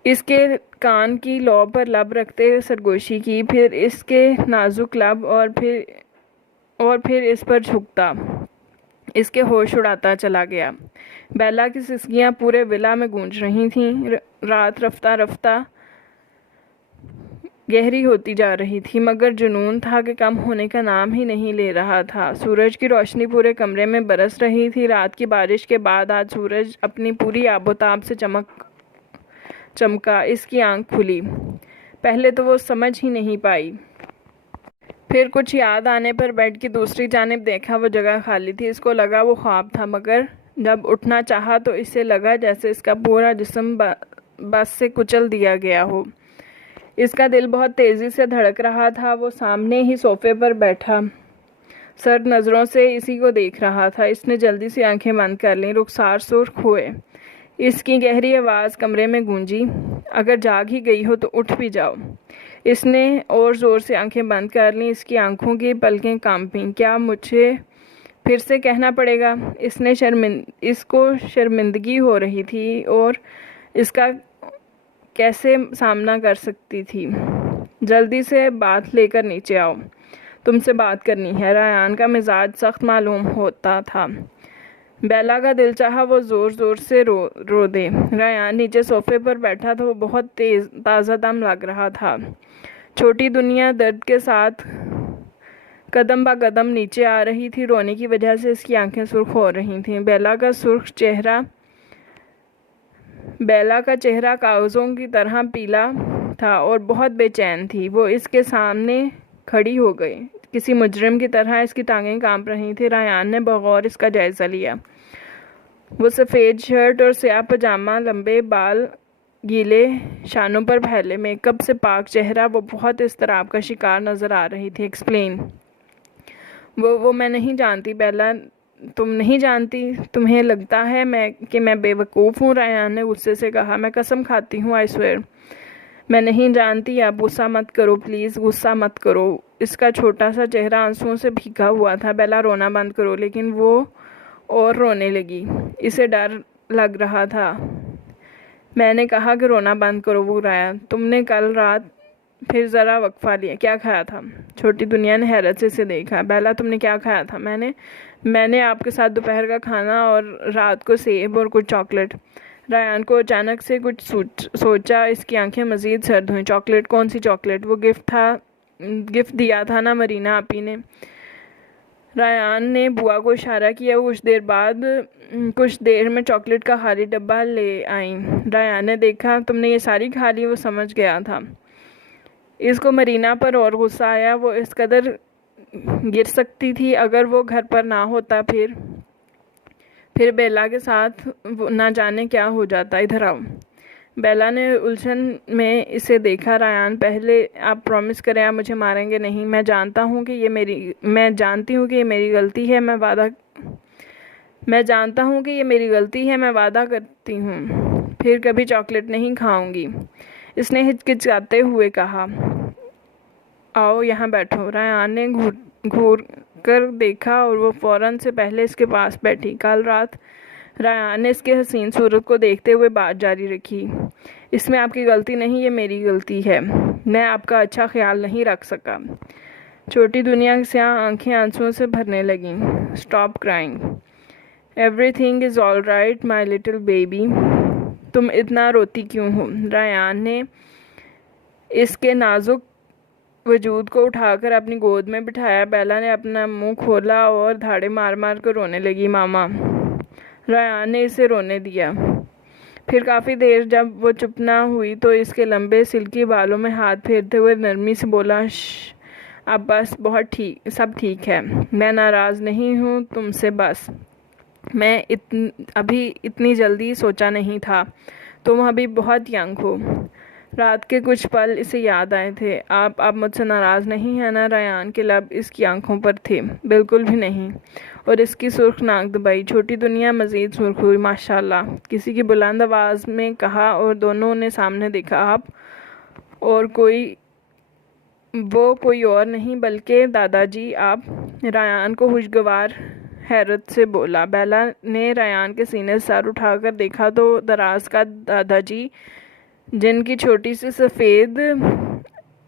इसके कान की लौ पर लब रखते हुए सरगोशी की, फिर इसके नाजुक लब और फिर इस पर झुकता इसके होश उड़ाता चला गया। बेला की सिसकियां पूरे विला में गूंज रही थीं। रात रफ्ता रफ्ता गहरी होती जा रही थी, मगर जुनून था कि कम होने का नाम ही नहीं ले रहा था। सूरज की रोशनी पूरे कमरे में बरस रही थी। रात की बारिश के बाद आज सूरज अपनी पूरी आबोताब से चमका। इसकी आंख खुली। पहले तो वो समझ ही नहीं पाई, फिर कुछ याद आने पर बेड की दूसरी जानिब देखा। वो जगह खाली थी। इसको लगा वो ख्वाब था, मगर जब उठना चाहा तो इसे लगा जैसे इसका पूरा जिस्म बस से कुचल दिया गया हो। इसका दिल बहुत तेज़ी से धड़क रहा था। वो सामने ही सोफे पर बैठा सर्द नज़रों से इसी को देख रहा था। इसने जल्दी से आंखें बंद कर लीं। रुखसार सुर्ख हुए। इसकी गहरी आवाज़ कमरे में गूंजी, अगर जाग ही गई हो तो उठ भी जाओ। इसने और ज़ोर से आंखें बंद कर लीं। इसकी आंखों की पलकें कांपीं। क्या मुझे फिर से कहना पड़ेगा? इसको शर्मिंदगी हो रही थी और इसका कैसे सामना कर सकती थी। जल्दी से बात लेकर नीचे आओ, तुमसे बात करनी है। रायान का मिजाज सख्त मालूम होता था। बेला का दिल चाहा वो ज़ोर ज़ोर से रो दे। रायान नीचे सोफे पर बैठा था। वो बहुत ताज़ा दम लग रहा था। छोटी दुनिया दर्द के साथ कदम ब कदम नीचे आ रही थी। रोने की वजह से इसकी आंखें सुर्ख हो रही थीं। बेला का चेहरा कागज़ों की तरह पीला था और बहुत बेचैन थी। वो इसके सामने खड़ी हो गई किसी मुजरिम की तरह। इसकी टांगें कांप रही थी। रायान ने बगौर इसका जायज़ा लिया। वो सफ़ेद शर्ट और स्याह पजामा, लंबे बाल गीले शानों पर फैले, मेकअप से पाक चेहरा। वो बहुत इज़्तिराब का शिकार नज़र आ रही थी। एक्सप्लेन। वो मैं नहीं जानती बेला, तुम नहीं जानती? तुम्हें लगता है मैं बेवकूफ़ हूँ? रायान ने गुस्से से कहा। मैं कसम खाती हूँ, आई स्वेयर मैं नहीं जानती। आप गुस्सा मत करो, प्लीज़ गुस्सा मत करो। इसका छोटा सा चेहरा आंसुओं से भीगा हुआ था। बेला रोना बंद करो। लेकिन वो और रोने लगी। इसे डर लग रहा था। मैंने कहा कि रोना बंद करो। वो रोया। तुमने कल रात फिर ज़रा वक्फा लिया। क्या खाया था? छोटी दुनिया ने हैरत से इसे देखा। बेला, तुमने क्या खाया था? मैंने आपके साथ दोपहर का खाना और रात को सेब और कुछ चॉकलेट। रायान को अचानक से कुछ सोचा। इसकी आंखें मज़ीद सर्द हुईं। चॉकलेट? कौन सी चॉकलेट? वो गिफ्ट दिया था ना मरीना आपी ने। रायान ने बुआ को इशारा किया। कुछ देर में चॉकलेट का खाली डब्बा ले आई। रायान ने देखा, तुमने ये सारी खा ली। वो समझ गया था। इसको मरीना पर और गुस्सा आया। वो इस कदर गिर सकती थी अगर वो घर पर ना होता। फिर बेला के साथ ना जाने क्या हो जाता। इधर आओ। बेला ने उलझन में इसे देखा। रायान, पहले आप प्रॉमिस करें आप मुझे मारेंगे नहीं। मैं जानती हूँ कि ये मेरी गलती है। मैं जानता हूँ कि ये मेरी गलती है। मैं वादा करती हूँ फिर कभी चॉकलेट नहीं खाऊंगी। इसने हिचकिचाते हुए कहा। आओ यहाँ बैठो। रायान ने घूर कर देखा और वो फ़ौरन से पहले इसके पास बैठी। कल रात रायान ने इसके हसीन सूरत को देखते हुए बात जारी रखी। इसमें आपकी गलती नहीं, ये मेरी गलती है। मैं आपका अच्छा ख्याल नहीं रख सका। छोटी दुनिया से आंखें आंसुओं से भरने लगीं। Stop crying, everything is all right my little baby. तुम इतना रोती क्यों हो? रायान ने इसके नाजुक वजूद को उठाकर अपनी गोद में बिठाया। बेला ने अपना मुंह खोला और धाड़े मार मार कर रोने लगी। मामा। रायान ने इसे रोने दिया। फिर काफ़ी देर जब वो चुप ना हुई तो इसके लंबे सिल्की बालों में हाथ फेरते हुए नरमी से बोला, अब बस, सब ठीक है। मैं नाराज़ नहीं हूँ तुमसे। बस मैं अभी इतनी जल्दी सोचा नहीं था। तुम अभी बहुत यंग हो। रात के कुछ पल इसे याद आए थे। आप मुझसे नाराज़ नहीं हैं ना? रायान के लब इसकी आंखों पर थे। बिल्कुल भी नहीं। और इसकी सुर्ख नाक दबाई। छोटी दुनिया मज़ीद सुर्ख हुई। माशाल्लाह, किसी की बुलंद आवाज़ में कहा और दोनों ने सामने देखा। आप और कोई वो कोई और नहीं बल्कि दादाजी आप। रायान को खुशगवार हैरत से बोला। बेला ने रायान के सीने से सर उठाकर देखा तो दराज का दादाजी, जिनकी छोटी सी सफ़ेद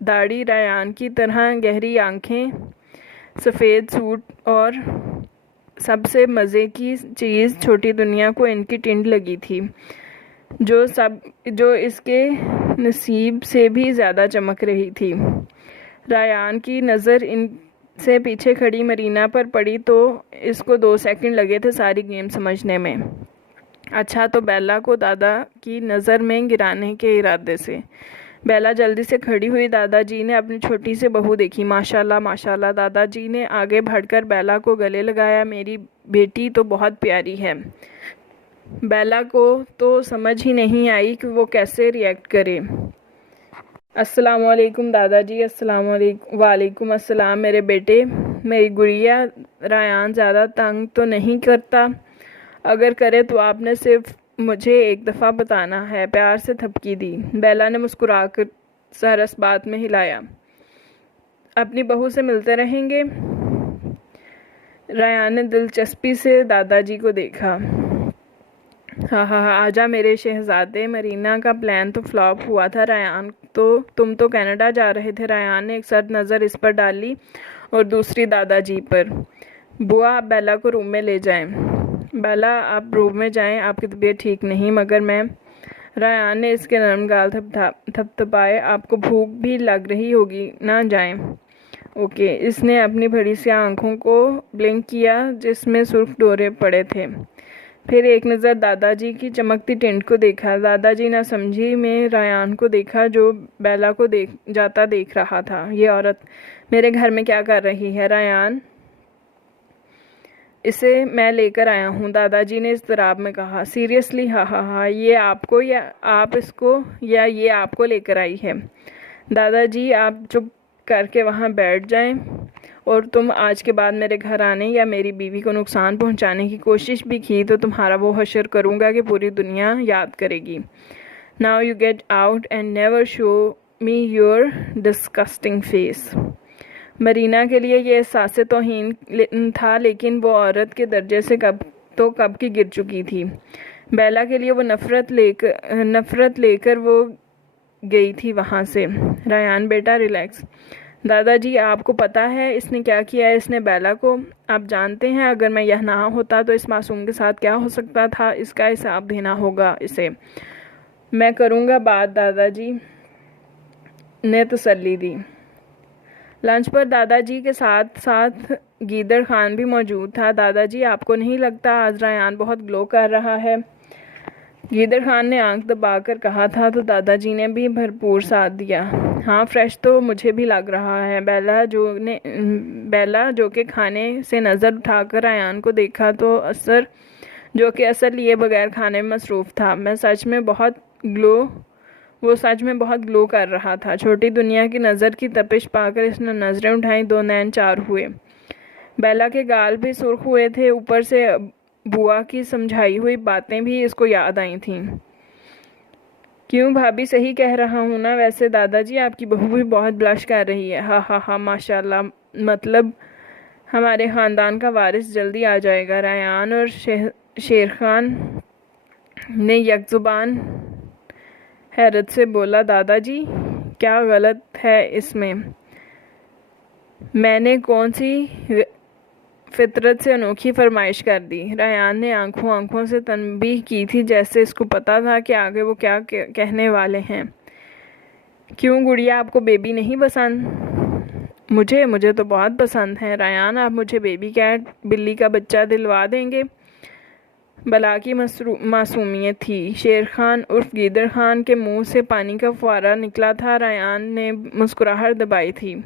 दाढ़ी, रायान की तरह गहरी आंखें, सफ़ेद सूट और सबसे मज़े की चीज़, छोटी दुनिया को इनकी टिंड लगी थी, जो इसके नसीब से भी ज़्यादा चमक रही थी। रायान की नज़र इनसे पीछे खड़ी मरीना पर पड़ी तो इसको 2 सेकंड लगे थे सारी गेम समझने में। अच्छा, तो बेला को दादा की नज़र में गिराने के इरादे से। बेला जल्दी से खड़ी हुई। दादाजी ने अपनी छोटी सी बहू देखी। माशाल्लाह माशाल्लाह। दादाजी ने आगे बढ़कर बेला को गले लगाया। मेरी बेटी तो बहुत प्यारी है। बेला को तो समझ ही नहीं आई कि वो कैसे रिएक्ट करे। अस्सलामुअलैकुम दादाजी। वालेकुम अस्सलाम मेरे बेटे। मेरी गुड़िया, रायान ज़्यादा तंग तो नहीं करता? अगर करे तो आपने सिर्फ मुझे एक दफ़ा बताना है। प्यार से थपकी दी। बेला ने मुस्कुराकर सर इस बात में हिलाया। अपनी बहू से मिलते रहेंगे? रायान ने दिलचस्पी से दादाजी को देखा। हाँ हाँ हाँ, आजा मेरे शहजादे। मरीना का प्लान तो फ्लॉप हुआ था रायान, तो तुम तो कनाडा जा रहे थे। रायान ने एक सर्द नज़र इस पर डाली और दूसरी दादाजी पर। बुआ, आप बेला को रूम में ले जाएं। बेला, आप रूम में जाएं, आपकी तबीयत ठीक नहीं। मगर मैं। रायान ने इसके नरम गाल थपथपाए। आपको भूख भी लग रही होगी ना, जाएं। ओके। इसने अपनी बड़ी सी आंखों को ब्लिंक किया जिसमें सुर्ख डोरे पड़े थे। फिर एक नज़र दादाजी की चमकती टिंट को देखा। दादाजी ना समझी में रायान को देखा जो बेला को देख रहा था। ये औरत मेरे घर में क्या कर रही है? रायान, इसे मैं लेकर आया हूँ, दादाजी ने इज़्तिराब में कहा। सीरियसली? हाँ हाँ हाँ। ये आपको या आप इसको, या ये आपको लेकर आई है? दादाजी, आप चुप करके वहाँ बैठ जाएं, और तुम आज के बाद मेरे घर आने या मेरी बीवी को नुकसान पहुँचाने की कोशिश भी की तो तुम्हारा वो हशर करूँगा कि पूरी दुनिया याद करेगी। Now you get out and never show me your disgusting face. Marina के लिए ये एहसास तौहीन था, लेकिन वो औरत के दर्जे से कब की गिर चुकी थी। बेला के लिए वो नफ़रत लेकर वो गई थी वहाँ से। रायान बेटा, रिलैक्स। दादाजी, आपको पता है इसने क्या किया है? इसने बेला को, आप जानते हैं अगर मैं यह ना होता तो इस मासूम के साथ क्या हो सकता था? इसका हिसाब देना होगा इसे। मैं करूँगा बात, दादाजी ने तसल्ली दी। लंच पर दादाजी के साथ साथ गीदड़ खान भी मौजूद था। दादाजी, आपको नहीं लगता आज रायान बहुत ग्लो कर रहा है? गीदड़ खान ने आंख दबाकर कहा था तो दादाजी ने भी भरपूर साथ दिया। हाँ, फ्रेश तो मुझे भी लग रहा है। बेला जो कि खाने से नज़र उठाकर रायान को देखा तो असर लिए बगैर खाने में मसरूफ़ था। वो सच में बहुत ग्लो कर रहा था। छोटी दुनिया की नज़र की तपिश पाकर इसने नज़रें उठाई। 2 नैन चार हुए। बेला के गाल भी सुर्ख हुए थे। ऊपर से बुआ की समझाई हुई बातें भी इसको याद आई थीं। क्यों भाभी, सही कह रहा हूँ ना? वैसे दादाजी, आपकी बहू भी बहुत ब्लश कर रही है। हाँ हाँ हाँ, माशाल्लाह। मतलब हमारे ख़ानदान का वारिस जल्दी आ जाएगा। रायान और शेर खान ने यकजुबान हैरत से बोला। दादाजी, क्या गलत है इसमें? मैंने कौन सी फितरत से अनोखी फरमाइश कर दी? रायान ने आंखों से तनबीह की थी, जैसे इसको पता था कि आगे वो क्या कहने वाले हैं। क्यों गुड़िया, आपको बेबी नहीं पसंद? मुझे तो बहुत पसंद है। रायान, आप मुझे बेबी कैट, बिल्ली का बच्चा दिलवा देंगे? बला की मासूमियत थी। शेर खान उर्फ गीदड़ खान के मुंह से पानी का फुवारा निकला था। रायान ने मुस्कुराहट दबाई थी।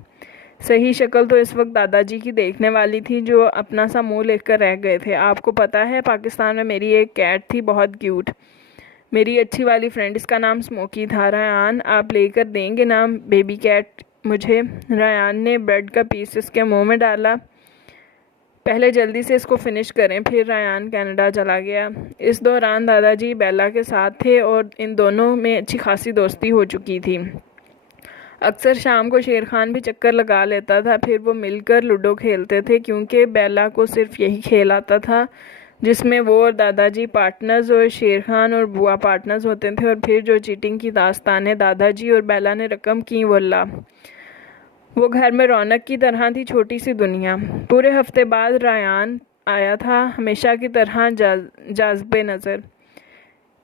सही शक्ल तो इस वक्त दादाजी की देखने वाली थी, जो अपना सा मुंह लेकर रह गए थे। आपको पता है, पाकिस्तान में मेरी एक कैट थी, बहुत क्यूट, मेरी अच्छी वाली फ्रेंड, इसका नाम स्मोकी था। रायान, आप लेकर देंगे ना बेबी कैट मुझे? रायान ने ब्रेड का पीस इसके मुंह में डाला। पहले जल्दी से इसको फिनिश करें। फिर रायान कनाडा चला गया। इस दौरान दादाजी बेला के साथ थे और इन दोनों में अच्छी खासी दोस्ती हो चुकी थी। अक्सर शाम को शेर खान भी चक्कर लगा लेता था, फिर वो मिलकर लूडो खेलते थे क्योंकि बेला को सिर्फ यही खेल आता था जिसमें वो और दादाजी पार्टनर्स और शेर खान और बुआ पार्टनर्स होते थे। और फिर जो चीटिंग की दास्तानें दादाजी और बेला ने रकम की वल्ला, वो घर में रौनक की तरह थी छोटी सी दुनिया। पूरे हफ्ते बाद रायान आया था, हमेशा की तरह जाज़बे नज़र।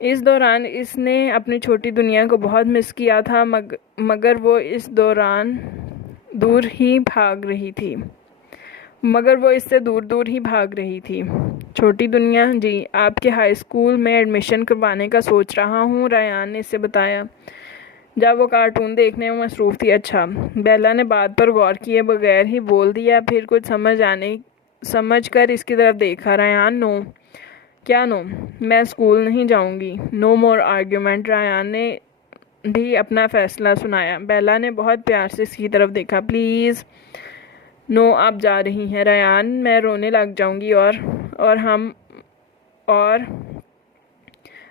इस दौरान इसने अपनी छोटी दुनिया को बहुत मिस किया था, मगर वो इस दौरान दूर ही भाग रही थी मगर वो इससे दूर दूर ही भाग रही थी। छोटी दुनिया, जी आपके हाई स्कूल में एडमिशन करवाने का सोच रहा हूँ, रायान ने इसे बताया जब वो कार्टून देखने में मसरूफ़ थी। अच्छा, बेला ने बात पर गौर किए बगैर ही बोल दिया, फिर कुछ समझ कर इसकी तरफ देखा। रायान, नो। क्या नो? मैं स्कूल नहीं जाऊंगी। नो मोर आर्ग्यूमेंट। रायान ने भी अपना फैसला सुनाया। बेला ने बहुत प्यार से इसकी तरफ देखा। प्लीज़ नो, आप जा रही हैं। रायान, मैं रोने लग जाऊंगी। और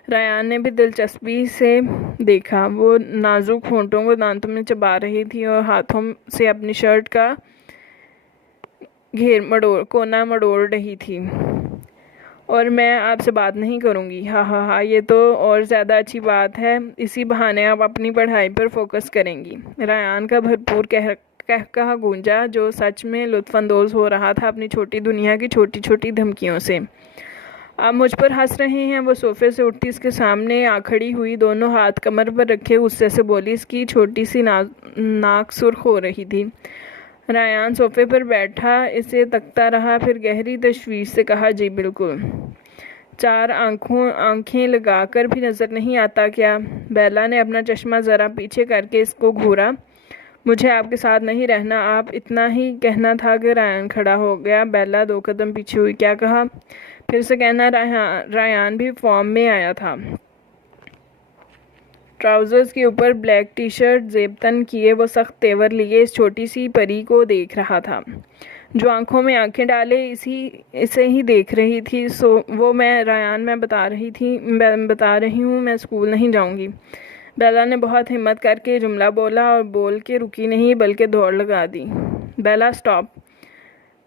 रायान ने भी दिलचस्पी से देखा। वो नाजुक होंठों को दांतों में चबा रही थी और हाथों से अपनी शर्ट का कोना मड़ोड़ रही थी। और मैं आपसे बात नहीं करूंगी। हाँ हाँ हाँ, ये तो और ज़्यादा अच्छी बात है। इसी बहाने आप अपनी पढ़ाई पर फोकस करेंगी। रायान का भरपूर कहकहा गूंजा, जो सच में लुत्फानंदोज़ हो रहा था अपनी छोटी दुनिया की छोटी छोटी धमकियों से। आप मुझ पर हंस रहे हैं? वो सोफे से उठती इसके सामने आ खड़ी हुई, दोनों हाथ कमर पर रखे गुस्से से बोली। इसकी छोटी सी नाक सुर्ख हो रही थी। रायान सोफे पर बैठा इसे तकता रहा, फिर गहरी तशवीश से कहा, जी बिल्कुल। चार आंखें लगाकर भी नज़र नहीं आता क्या? बेला ने अपना चश्मा ज़रा पीछे करके इसको घूरा। मुझे आपके साथ नहीं रहना। आप इतना ही कहना था कि रायान खड़ा हो गया। बेला 2 कदम पीछे हुई। क्या कहा? फिर से कहना। रायान भी फॉर्म में आया था। ट्राउज़र्स के ऊपर ब्लैक टी शर्ट जेबतन किए वो सख्त तेवर लिए इस छोटी सी परी को देख रहा था, जो आंखों में आंखें डाले इसे ही देख रही थी। मैं बता रही हूँ मैं स्कूल नहीं जाऊँगी। बेला ने बहुत हिम्मत करके जुमला बोला और बोल के रुकी नहीं बल्कि दौड़ लगा दी। बेला, स्टॉप।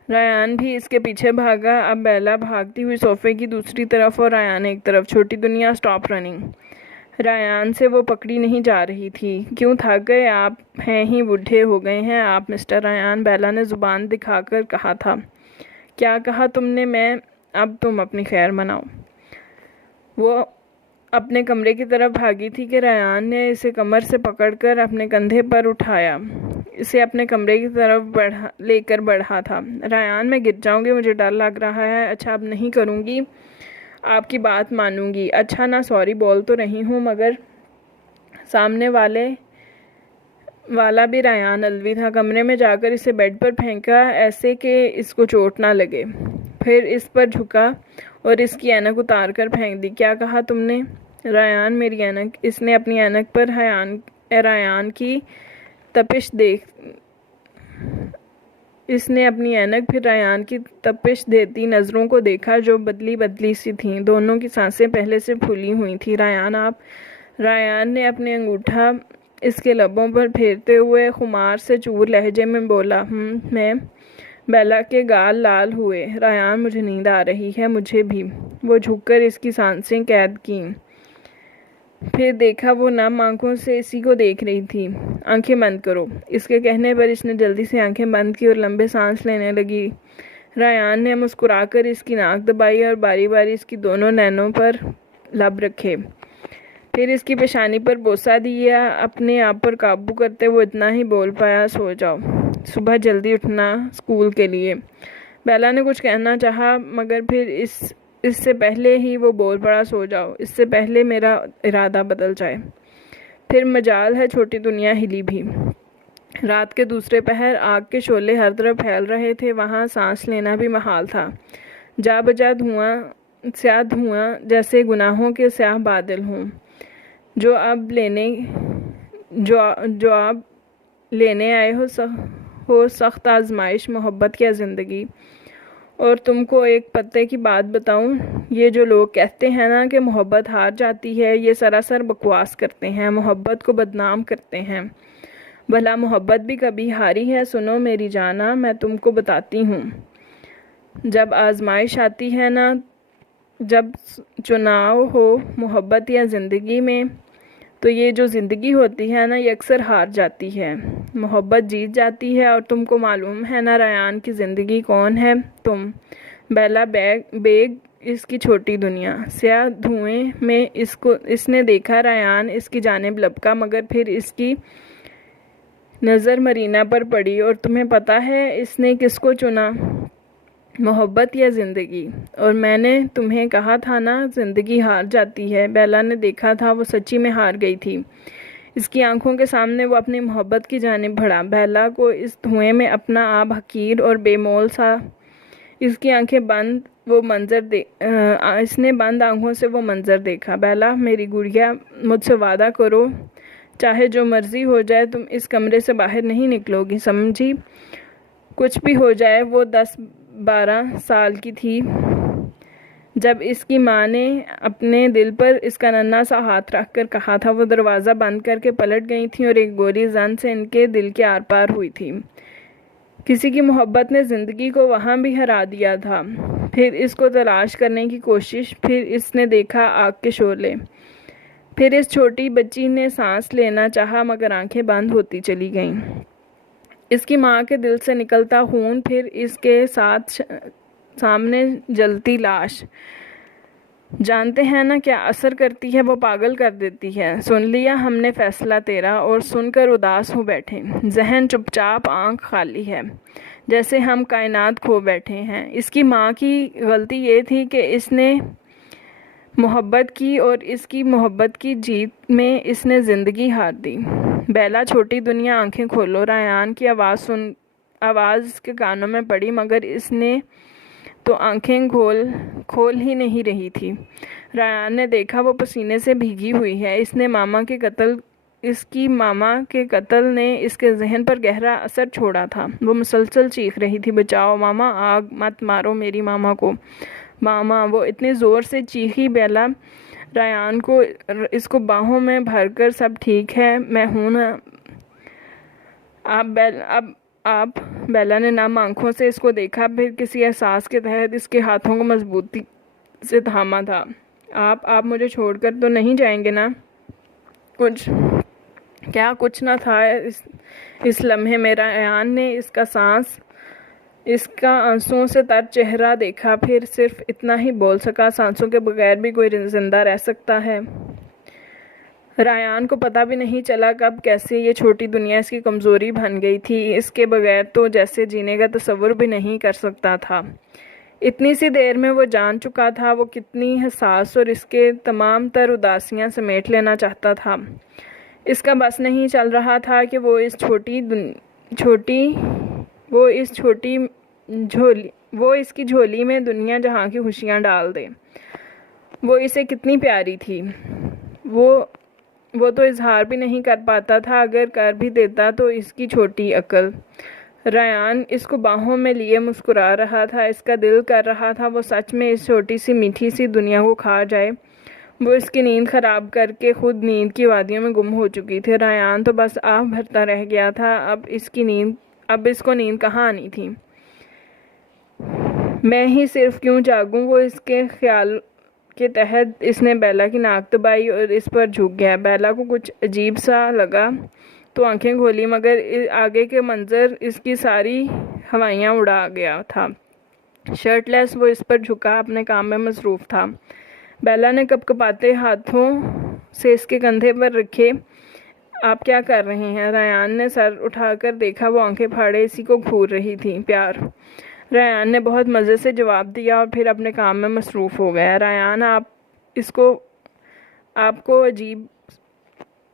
रायान भी इसके पीछे भागा। अब बेला भागती हुई सोफे की दूसरी तरफ और रायान एक तरफ। छोटी दुनिया, स्टॉप रनिंग। रायान से वो पकड़ी नहीं जा रही थी। क्यों थक गए? आप हैं ही बूढ़े हो गए हैं आप, मिस्टर रायान, बेला ने ज़ुबान दिखाकर कहा था। क्या कहा तुमने? अब तुम अपनी खैर मनाओ। वो अपने कमरे की तरफ भागी थी कि रायान ने इसे कमर से पकड़कर अपने कंधे पर उठाया, इसे अपने कमरे की तरफ लेकर बढ़ा था। रायान, मैं गिर जाऊंगी, मुझे डर लग रहा है। अच्छा, अब नहीं करूंगी, आपकी बात मानूंगी। अच्छा ना, सॉरी बोल तो रही हूँ, मगर सामने वाला भी रायान अलवी था। कमरे में जाकर इसे बेड पर फेंका, ऐसे कि इसको चोट ना लगे। फिर इस पर झुका और इसकी ऐनक उतार कर फेंक दी। क्या कहा तुमने? रायान, मेरी ऐनक। इसने अपनी ऐनक पर रायान की तपिश फिर रायान की तपिश देती नज़रों को देखा, जो बदली बदली सी थीं। दोनों की सांसें पहले से फूली हुई थी। रायान, आप? रायान ने अपने अंगूठा इसके लबों पर फेरते हुए खुमार से चूर लहजे में बोला, मैं। बेला के गाल लाल हुए। रायान, मुझे नींद आ रही है। मुझे भी। वो झुककर इसकी सांसें कैद की, फिर देखा वो नम आंखों से इसी को देख रही थी। आंखें बंद करो। इसके कहने पर इसने जल्दी से आंखें बंद की और लंबे सांस लेने लगी। रायान ने मुस्कुराकर इसकी नाक दबाई और बारी बारी इसकी दोनों नैनों पर लब रखे, फिर इसकी पेशानी पर बोसा दिया। अपने आप पर काबू करते वो इतना ही बोल पाया, सो जाओ, सुबह जल्दी उठना स्कूल के लिए। बेला ने कुछ कहना चाहा, मगर फिर इससे पहले ही वो बोल पड़ा, सो जाओ, इससे पहले मेरा इरादा बदल जाए। फिर मजाल है छोटी दुनिया हिली भी। रात के दूसरे पहर आग के शोले हर तरफ फैल रहे थे। वहाँ सांस लेना भी महाल था। जा बजा स्याह धुआं जैसे गुनाहों के स्याह बादल हों, जो आप लेने आए हो सख्त आजमाइश, मोहब्बत या ज़िंदगी। और तुमको एक पत्ते की बात बताऊं, ये जो लोग कहते हैं ना कि मोहब्बत हार जाती है, ये सरासर बकवास करते हैं, मोहब्बत को बदनाम करते हैं। भला मोहब्बत भी कभी हारी है? सुनो मेरी जाना, मैं तुमको बताती हूँ। जब आजमाइश आती है ना, जब चुनाव हो मोहब्बत या ज़िंदगी में, तो ये जो ज़िंदगी होती है ना, ये अक्सर हार जाती है, मोहब्बत जीत जाती है। और तुमको मालूम है ना रयान की ज़िंदगी कौन है? तुम। बेला बेग इसकी छोटी दुनिया। स्याह धुएं में इसने देखा रयान इसकी जानिब लपका, मगर फिर इसकी नज़र मरीना पर पड़ी। और तुम्हें पता है इसने किसको चुना? मोहब्बत या ज़िंदगी? और मैंने तुम्हें कहा था ना ज़िंदगी हार जाती है। बेला ने देखा था वो सच्ची में हार गई थी। इसकी आंखों के सामने वो अपनी मोहब्बत की जानिब बढ़ा। बेला को इस धुएं में अपना आप हकीर और बेमोल सा। इसकी आंखें बंद वो मंजर इसने बंद आंखों से वो मंजर देखा। बेला मेरी गुड़िया, मुझसे वादा करो, चाहे जो मर्जी हो जाए तुम इस कमरे से बाहर नहीं निकलोगी, समझी? कुछ भी हो जाए। वो 10-12 साल की थी जब इसकी माँ ने अपने दिल पर इसका नन्हा सा हाथ रखकर कहा था। वो दरवाज़ा बंद करके पलट गई थी और एक गोली जन से इनके दिल के आर पार हुई थी। किसी की मोहब्बत ने ज़िंदगी को वहाँ भी हरा दिया था। फिर इसको तलाश करने की कोशिश, फिर इसने देखा आग के शोले। फिर इस छोटी बच्ची ने सांस लेना चाहा, मगर आंखें बंद होती चली गईं। इसकी माँ के दिल से निकलता खून, फिर इसके साथ सामने जलती लाश। जानते हैं ना क्या असर करती है? वो पागल कर देती है। सुन लिया हमने फैसला तेरा, और सुनकर उदास हो बैठे। जहन चुपचाप, आंख खाली है, जैसे हम कायनात खो बैठे हैं। इसकी माँ की गलती ये थी कि इसने मोहब्बत की, और इसकी मोहब्बत की जीत में इसने ज़िंदगी हार दी। बेला छोटी दुनिया, आंखें खोलो। रयान की आवाज़ के कानों में पड़ी, मगर इसने तो आंखें खोल ही नहीं रही थी। रयान ने देखा वो पसीने से भीगी हुई है। इसकी मामा के कत्ल ने इसके जहन पर गहरा असर छोड़ा था। वो मुसलसल चीख रही थी, बचाओ मामा, आग मत मारो मेरी मामा को, मामा। वो इतने ज़ोर से चीखी बेला रयान को इसको बाहों में भरकर, सब ठीक है, मैं हूँ ना। आप बेला ने नम आंखों से इसको देखा, फिर किसी एहसास के तहत इसके हाथों को मजबूती से थामा था। आप मुझे छोड़कर तो नहीं जाएंगे ना? कुछ ना था इस लम्हे में। रयान ने इसका आंसुओं से तर चेहरा देखा, फिर सिर्फ इतना ही बोल सका, सांसों के बगैर भी कोई जिंदा रह सकता है? रयान को पता भी नहीं चला कब कैसे ये छोटी दुनिया इसकी कमज़ोरी बन गई थी। इसके बगैर तो जैसे जीने का तसव्वुर भी नहीं कर सकता था। इतनी सी देर में वो जान चुका था वो कितनी हसास, और इसके तमाम तर उदासियां समेट लेना चाहता था। इसका बस नहीं चल रहा था कि वो इसकी झोली में दुनिया जहाँ की खुशियाँ डाल दे। वो इसे कितनी प्यारी थी। वो तो इजहार भी नहीं कर पाता था, अगर कर भी देता तो इसकी छोटी अक्ल। रयान इसको बाहों में लिए मुस्कुरा रहा था। इसका दिल कर रहा था वो सच में इस छोटी सी मीठी सी दुनिया को खा जाए। वो इसकी नींद खराब करके खुद नींद की वादियों में गुम हो चुकी थी। रयान तो बस आह भरता रह गया था। अब इसको नींद कहाँ आनी थी? मैं ही सिर्फ क्यों जागूं? वो इसके ख्याल के तहत इसने बेला की नाक दबाई और इस पर झुक गया। बेला को कुछ अजीब सा लगा तो आंखें खोली, मगर आगे के मंजर इसकी सारी हवाइयाँ उड़ा गया था। शर्टलेस वो इस पर झुका, अपने काम में मसरूफ़ था। बेला ने कपकपाते हाथों से इसके कंधे पर रखे। आप क्या कर रहे हैं? रयान ने सर उठाकर देखा, वो आंखें फाड़े इसी को घूर रही थी। प्यार। रयान ने बहुत मज़े से जवाब दिया और फिर अपने काम में मसरूफ़ हो गया। रयान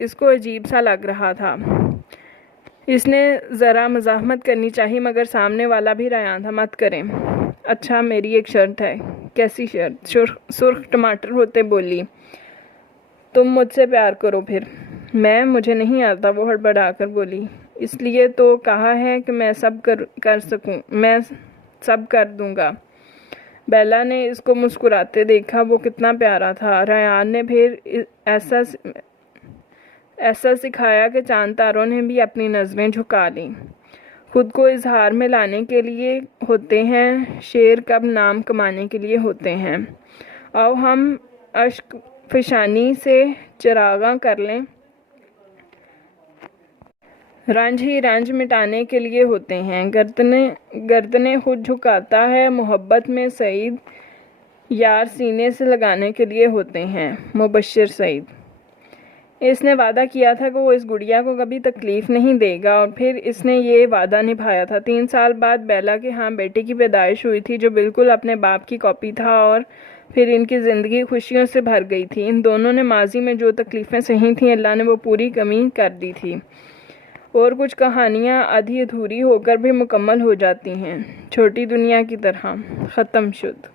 इसको अजीब सा लग रहा था। इसने ज़रा मज़ाहमत करनी चाहिए, मगर सामने वाला भी रयान था। मत करें। अच्छा, मेरी एक शर्त है। कैसी शर्त? सुर्ख टमाटर होते बोली। तुम मुझसे प्यार करो फिर। मुझे नहीं आता, वो हड़बड़ाकर बोली। इसलिए तो कहा है कि मैं सब कर सकूं। मैं सब कर दूंगा। बेला ने इसको मुस्कुराते देखा, वो कितना प्यारा था। रयान ने फिर ऐसा सिखाया कि चांद तारों ने भी अपनी नज़रें झुका लीं। खुद को इजहार में लाने के लिए होते हैं, शेर कब नाम कमाने के लिए होते हैं। आओ हम अश्क फिशानी से चिरागा कर लें, रंज ही रंज मिटाने के लिए होते हैं। गर्दने खुद झुकाता है मोहब्बत में सईद, यार सीने से लगाने के लिए होते हैं। मुबश्शिर सईद। इसने वादा किया था कि वो इस गुड़िया को कभी तकलीफ़ नहीं देगा और फिर इसने ये वादा निभाया था। 3 साल बाद बेला के यहाँ बेटे की पैदाइश हुई थी जो बिल्कुल अपने बाप की कॉपी था और फिर इनकी ज़िंदगी खुशियों से भर गई थी। इन दोनों ने माजी में जो तकलीफ़ें सही थीं अल्लाह ने वो पूरी कमी कर दी थी। और कुछ कहानियाँ आधी अधूरी होकर भी मुकम्मल हो जाती हैं, छोटी दुनिया की तरह ख़त्म शुद।